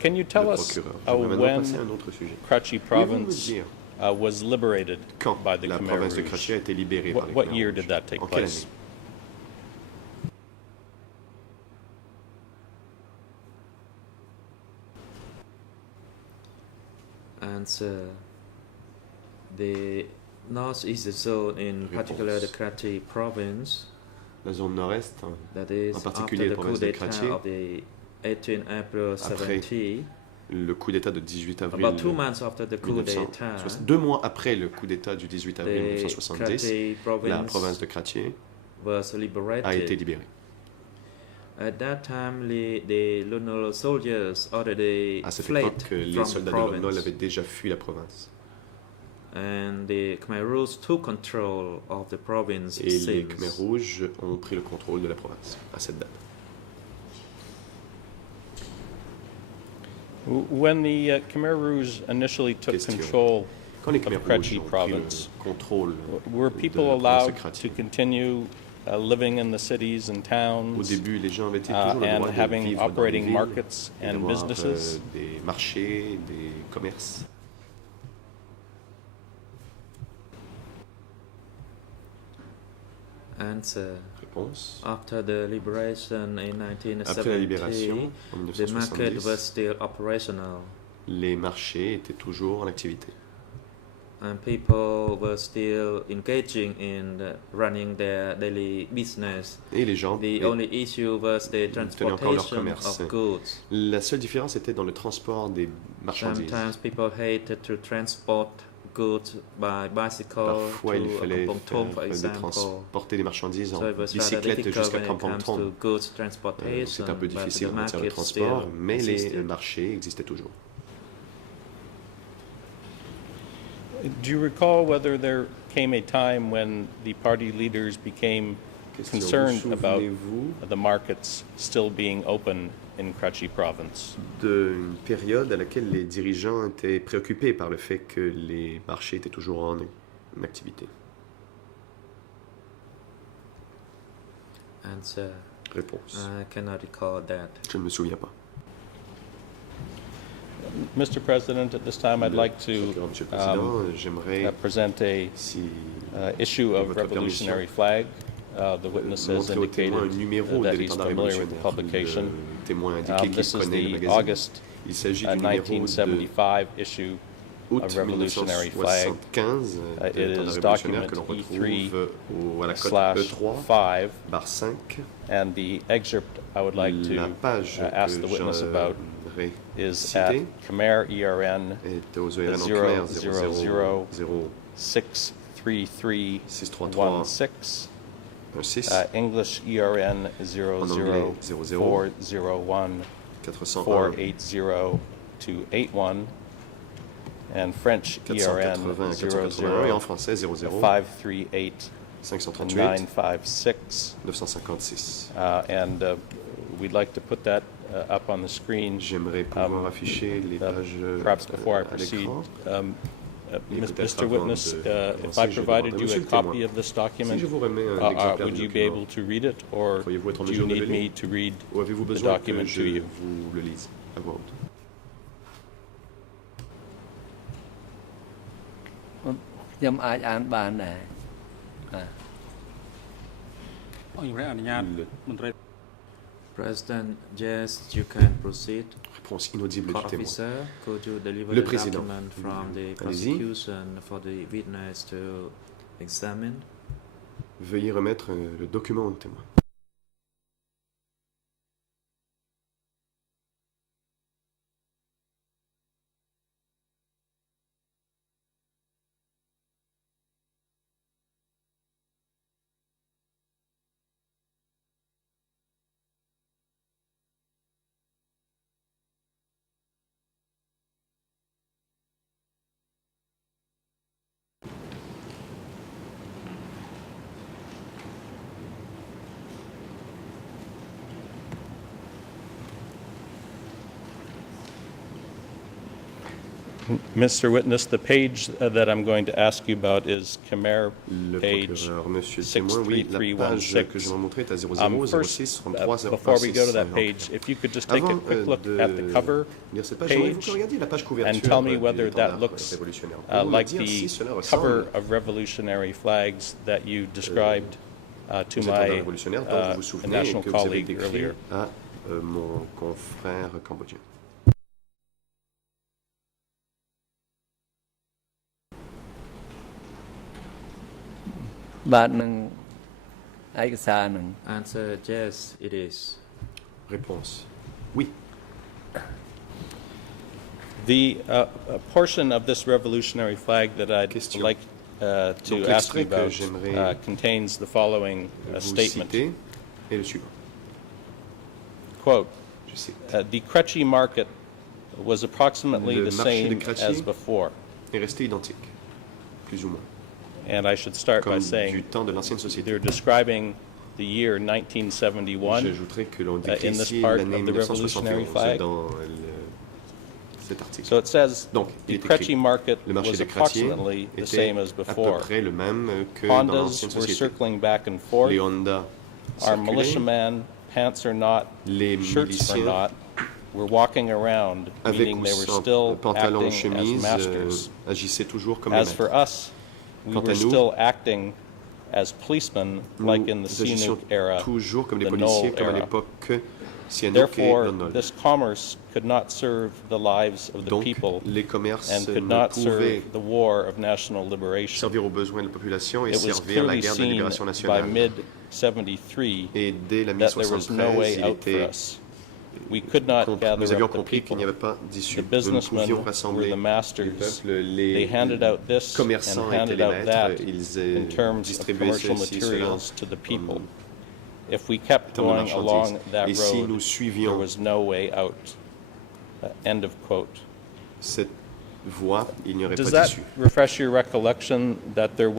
can you tell Le us procureur. J'aimerais maintenant when passer à un autre sujet. Kratchi Pouvez-vous me province dire was liberated quand by the la Khmer province de Rouge? Kratchi a été libérée par les What Khmer year Rouges? did that take En quelle place? Answer. The northeast zone, in particular the Karachi province, La zone nord-est, hein, that is en after particulier the la coup province de d'etat Karachi, of the 18 April Après 70, le coup d'État de 18 avril about 2 months after the coup d'etat, 1960, 2 mois après le coup d'État du 18 avril the 1970, Karachi la province province de Karachi was a été liberated. libérée. At that time, the Lunar soldiers already À cette fled époque, les from the soldats de l'ONU province, avaient déjà fui la province. and the Khmer Rouge took control of the province Et les since. Khmer Rouges ont pris le contrôle de la province à cette date. When the Khmer Rouge initially took Question. control, Quand les Khmer of Rouges Karachi ont pris province, le contrôle were de people la province de allowed to Karachi, continue living in the cities and au towns début, les gens avaient toujours le and droit de having vivre dans les operating villes markets et and d'avoir businesses? des marchés, des commerces. Answer. Réponse. After the liberation in Après la libération, 1970, en the market 1970, was still operational, les marchés étaient toujours en activité. and people were still engaging in running their daily business. Et les gens The only issue was the tenaient encore leur transportation commerce. of goods. La seule différence était dans le transport des marchandises. Sometimes people hated to transport goods by bicycle Parfois, il to fallait Kampong Thom, for de example. transporter des marchandises en So it was rather bicyclette difficult jusqu'à when it Kampong comes Thom. to goods C'est transportation, un peu but difficile the en matière de market transport, still mais les existed. marchés existaient toujours. Do you recall whether there came a time when the party leaders became Question, concerned vous about souvenez-vous the markets still being open in Karachi province? d'une période à laquelle les dirigeants étaient préoccupés par le fait que les marchés étaient toujours en activité? Answer. Réponse. I cannot recall that. Je ne me souviens pas. Mr. President, at this time I'd like to Monsieur le Président, j'aimerais, present a si issue of Votre revolutionary flag. The witness has montrer au témoin un indicated numéro de that he's l'étendard familiar with the révolutionnaire. publication. Le témoin a indiqué This qu'il is connaît le the magazine. August Il s'agit du numéro de 1975 issue août of Revolutionary Flag. 1975 It de l'étendard is révolutionnaire document que l'on E3 retrouve à la cote / E3, 5, barre 5. and the excerpt I would like La to page ask the que witness about j'aimerais is at citer Khmer ERN est aux ORN en 000 Khmer 00 63316, 633 16 English ERN En anglais, 00 401 401 480-281, and French ERN 480 481 et en français 00 538 538 956. 956. And we'd like to put that up on the screen. J'aimerais pouvoir afficher les pages Perhaps before I à proceed, l'écran. Et peut-être Mr. avant Witness, de if commencer, I je provided demanderai, you Monsieur a le témoin, copy of this si document, je vous remets un exemplaire would du you be document, able to read it, or pourriez-vous être en do you mesure de le need me lire to read ou avez-vous the besoin que document je to you? vous le lise à voix haute? ខ្ញុំអាចអានបានដែរ អង្គជំរះអនុញ្ញាត Le មន្ត្រី President, yes, you can proceed. réponse inaudible Court du témoin. officer, could you deliver Le the président. document from the Allez-y. prosecution for the witness to examine? Veuillez remettre le document au témoin. Mr. Witness, the page that I'm going to ask you about is Khmer Le page procureur, monsieur le témoin, oui, la page que je vais vous montrer est à 00 First, 06 33 before we go to that 16. page, if you could just take a Avant quick look at the cover lire cette page, j'aimerais page que vous regardiez la page and couverture tell me du whether that l'étendard looks révolutionnaire. Pouvez-vous me like dire si the cela cover ressemble of revolutionary flags that you described to aux étendards my révolutionnaires dont vous vous souvenez et national que vous avez colleague décrit earlier. à mon confrère cambodgien. បាទនឹងឯកសារនឹង Answer: yes, it is. Réponse. Oui. The a portion of this revolutionary flag that I'd Question. like to Donc, ask you l'extrait que about j'aimerais contains the following Vous statement. citez est le suivant. Quote, Je cite. the Kretschy market was approximately Le the marché de same Kretschy as before. Est resté identique, plus ou moins, And I should start by comme du saying temps de l'ancienne société. they're describing the year 1971. J'ajouterai que l'on décrit in this ici part l'année of the revolutionary 1971 flag. dans cet article. So it says Donc, the il est Kretschy écrit, market le marché was de Kretschy approximately the était same as à peu before. près le même que dans Hondas l'ancienne were société. circling back and forth. Les Honda Our circulaient, militiamen, pants or not, les shirts or miliciens not, were walking around, avec meaning ou they were sans still pantalon, acting as chemise, masters. agissaient toujours comme les As for maîtres. us, we Quant à were nous, still acting as policemen, like in the Nous agissions Sihanouk era, toujours comme des the policiers, Knoll comme à era. l'époque Sihanouk et Therefore, Lon Nol. this commerce could not serve the lives of the Donc, people les commerces and could ne not pouvaient serve the war of national liberation. servir aux besoins de la population et It was servir la clearly guerre de seen libération by nationale. mid-73 Et dès la that there was no mi-73, way il out for était us. We could not gather nous avions up the compris qu'il people. n'y avait pas d'issue. The Nous ne businessmen pouvions were rassembler the le masters. peuple, They handed out this commerçants and étaient handed les out that maîtres, ils in terms of distribuaient commercial ceci, cela. materials to the people. If we kept termes de going along marchandises. that Et si nous road, there suivions was no way out. End of quote. cette voie, il n'y aurait Does pas that d'issue. refresh your recollection that there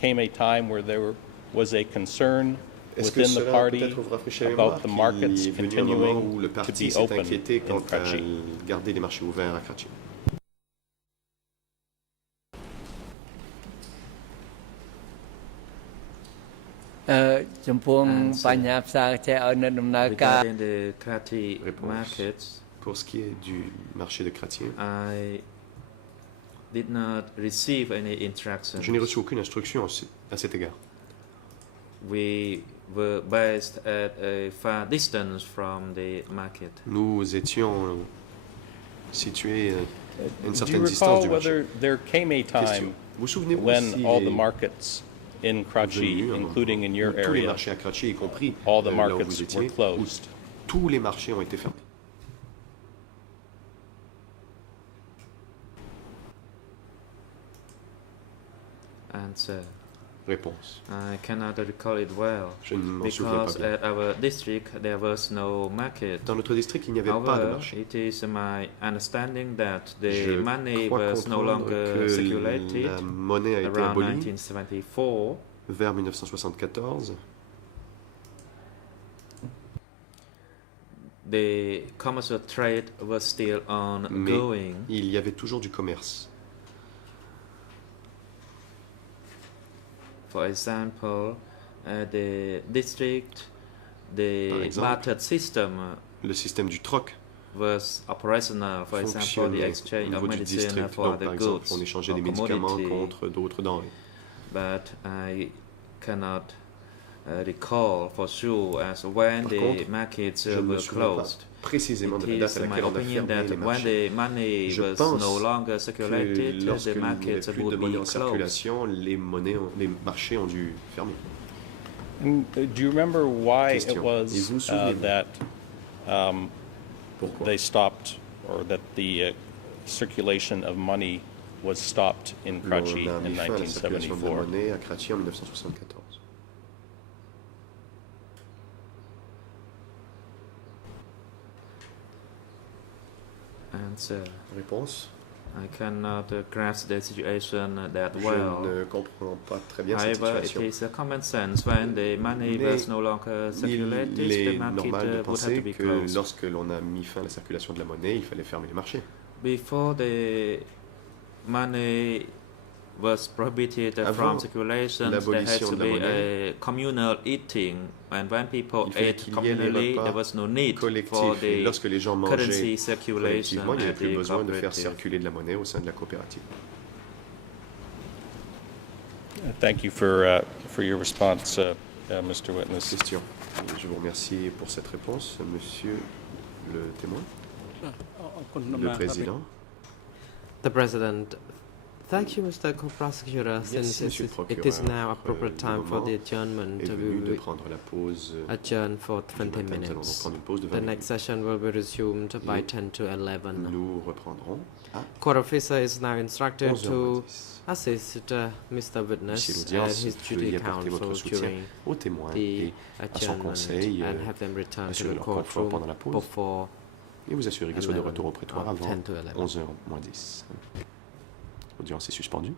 came a time where there was a concern Est-ce que within the cela party peut-être vous rafraîchit la about mémoire the qu'il markets est venu un moment où le continuing to parti be s'est open inquiété in quant à Kretschy? garder les marchés ouverts à Kretschy?ចំពោះបញ្ហាផ្សារកញ្ចែកឲ្យនៅដំណើរការ Regarding the Kratty Réponse. markets, Pour ce qui est du marché de Kratien, I did not receive any instructions. je n'ai reçu aucune instruction à cet égard. We were based at a far distance from the market. Nous étions situés à une Do you certaine distance recall du marché. whether there came a Question. time Vous souvenez-vous when si all the est markets in Kratchy, venu un moment including in your où tous les area, marchés à Kratchy, y compris all the là où markets vous were étiez, où closed? tous les marchés ont été fermés? Answer: Réponse. I cannot recall it well Je ne m'en souviens pas because bien. at our district there was no market. Dans notre district, il n'y avait pas de However, marché. it is my understanding that the Je money crois was no comprendre longer que circulated la monnaie a été around abolie 1974. vers 1974. The commercial trade was still Mais ongoing. il y avait toujours du commerce. For example, the district, Par the exemple, barter system Le système du troc was operational. For example, the fonctionnait exchange au of niveau du medicine district. for Donc, the par exemple, goods on échangeait or des médicaments commodity. contre d'autres denrées. But I cannot recall for sure as when Par the contre, markets je ne me were souviens pas closed. précisément de It la date is à my laquelle on a opinion fermé that les when marchés. the money Je was pense no longer que circulated, lorsqu'il the n'y avait markets plus de would monnaie be en closed. circulation, les marchés ont dû fermer. And, do you remember why it Question. Et was vous souvenez-vous that Pourquoi? they stopped, or that the circulation of money was stopped in Kratchy On a in mis fin à la circulation de la 1974? monnaie à Kratchy en 1974. Answer: Réponse? I cannot grasp the situation that Je well. ne comprends pas très bien cette However, it situation. is a common sense when the money Mais was no longer circulated, Il the est market normal de would have penser to be que closed. lorsque l'on a mis fin à la circulation de la monnaie, il fallait fermer les marchés. Before the money was prohibited Avant from circulation, there had l'abolition to de la be monnaie, a communal eating, and when people il fallait ate qu'il y ait les communally, repas there was no need for collectifs. Et the lorsque les gens currency mangeaient circulation collectivement, il n'y avait at plus the besoin de faire cooperative. circuler de la monnaie au sein de la coopérative. Thank you for your response, Mr. Witness. Question. Et je vous remercie pour cette réponse, monsieur le témoin, le président. The President, Thank you, Mr. Co-Prosecutor. Since Monsieur le it is procureur. now appropriate time Le for the moment adjournment, est we venu de will prendre la pause adjourn for du 20 matin. Nous allons donc minutes. prendre une pause de The 20 next minutes. session will be resumed by Et 10 to 11. Nous reprendrons à Court officer is now instructed 11h10. to assist Mr. Witness Ici and l'audience, his veuillez duty apporter votre counsel soutien during aux témoins the et à son adjournment conseil, and have them return to assurer the leur confort pendant courtroom la pause before et vous assurer qu'ils soient de 11 retour au prétoire or avant 10 to 11. 11h moins 10. L'audience est suspendue.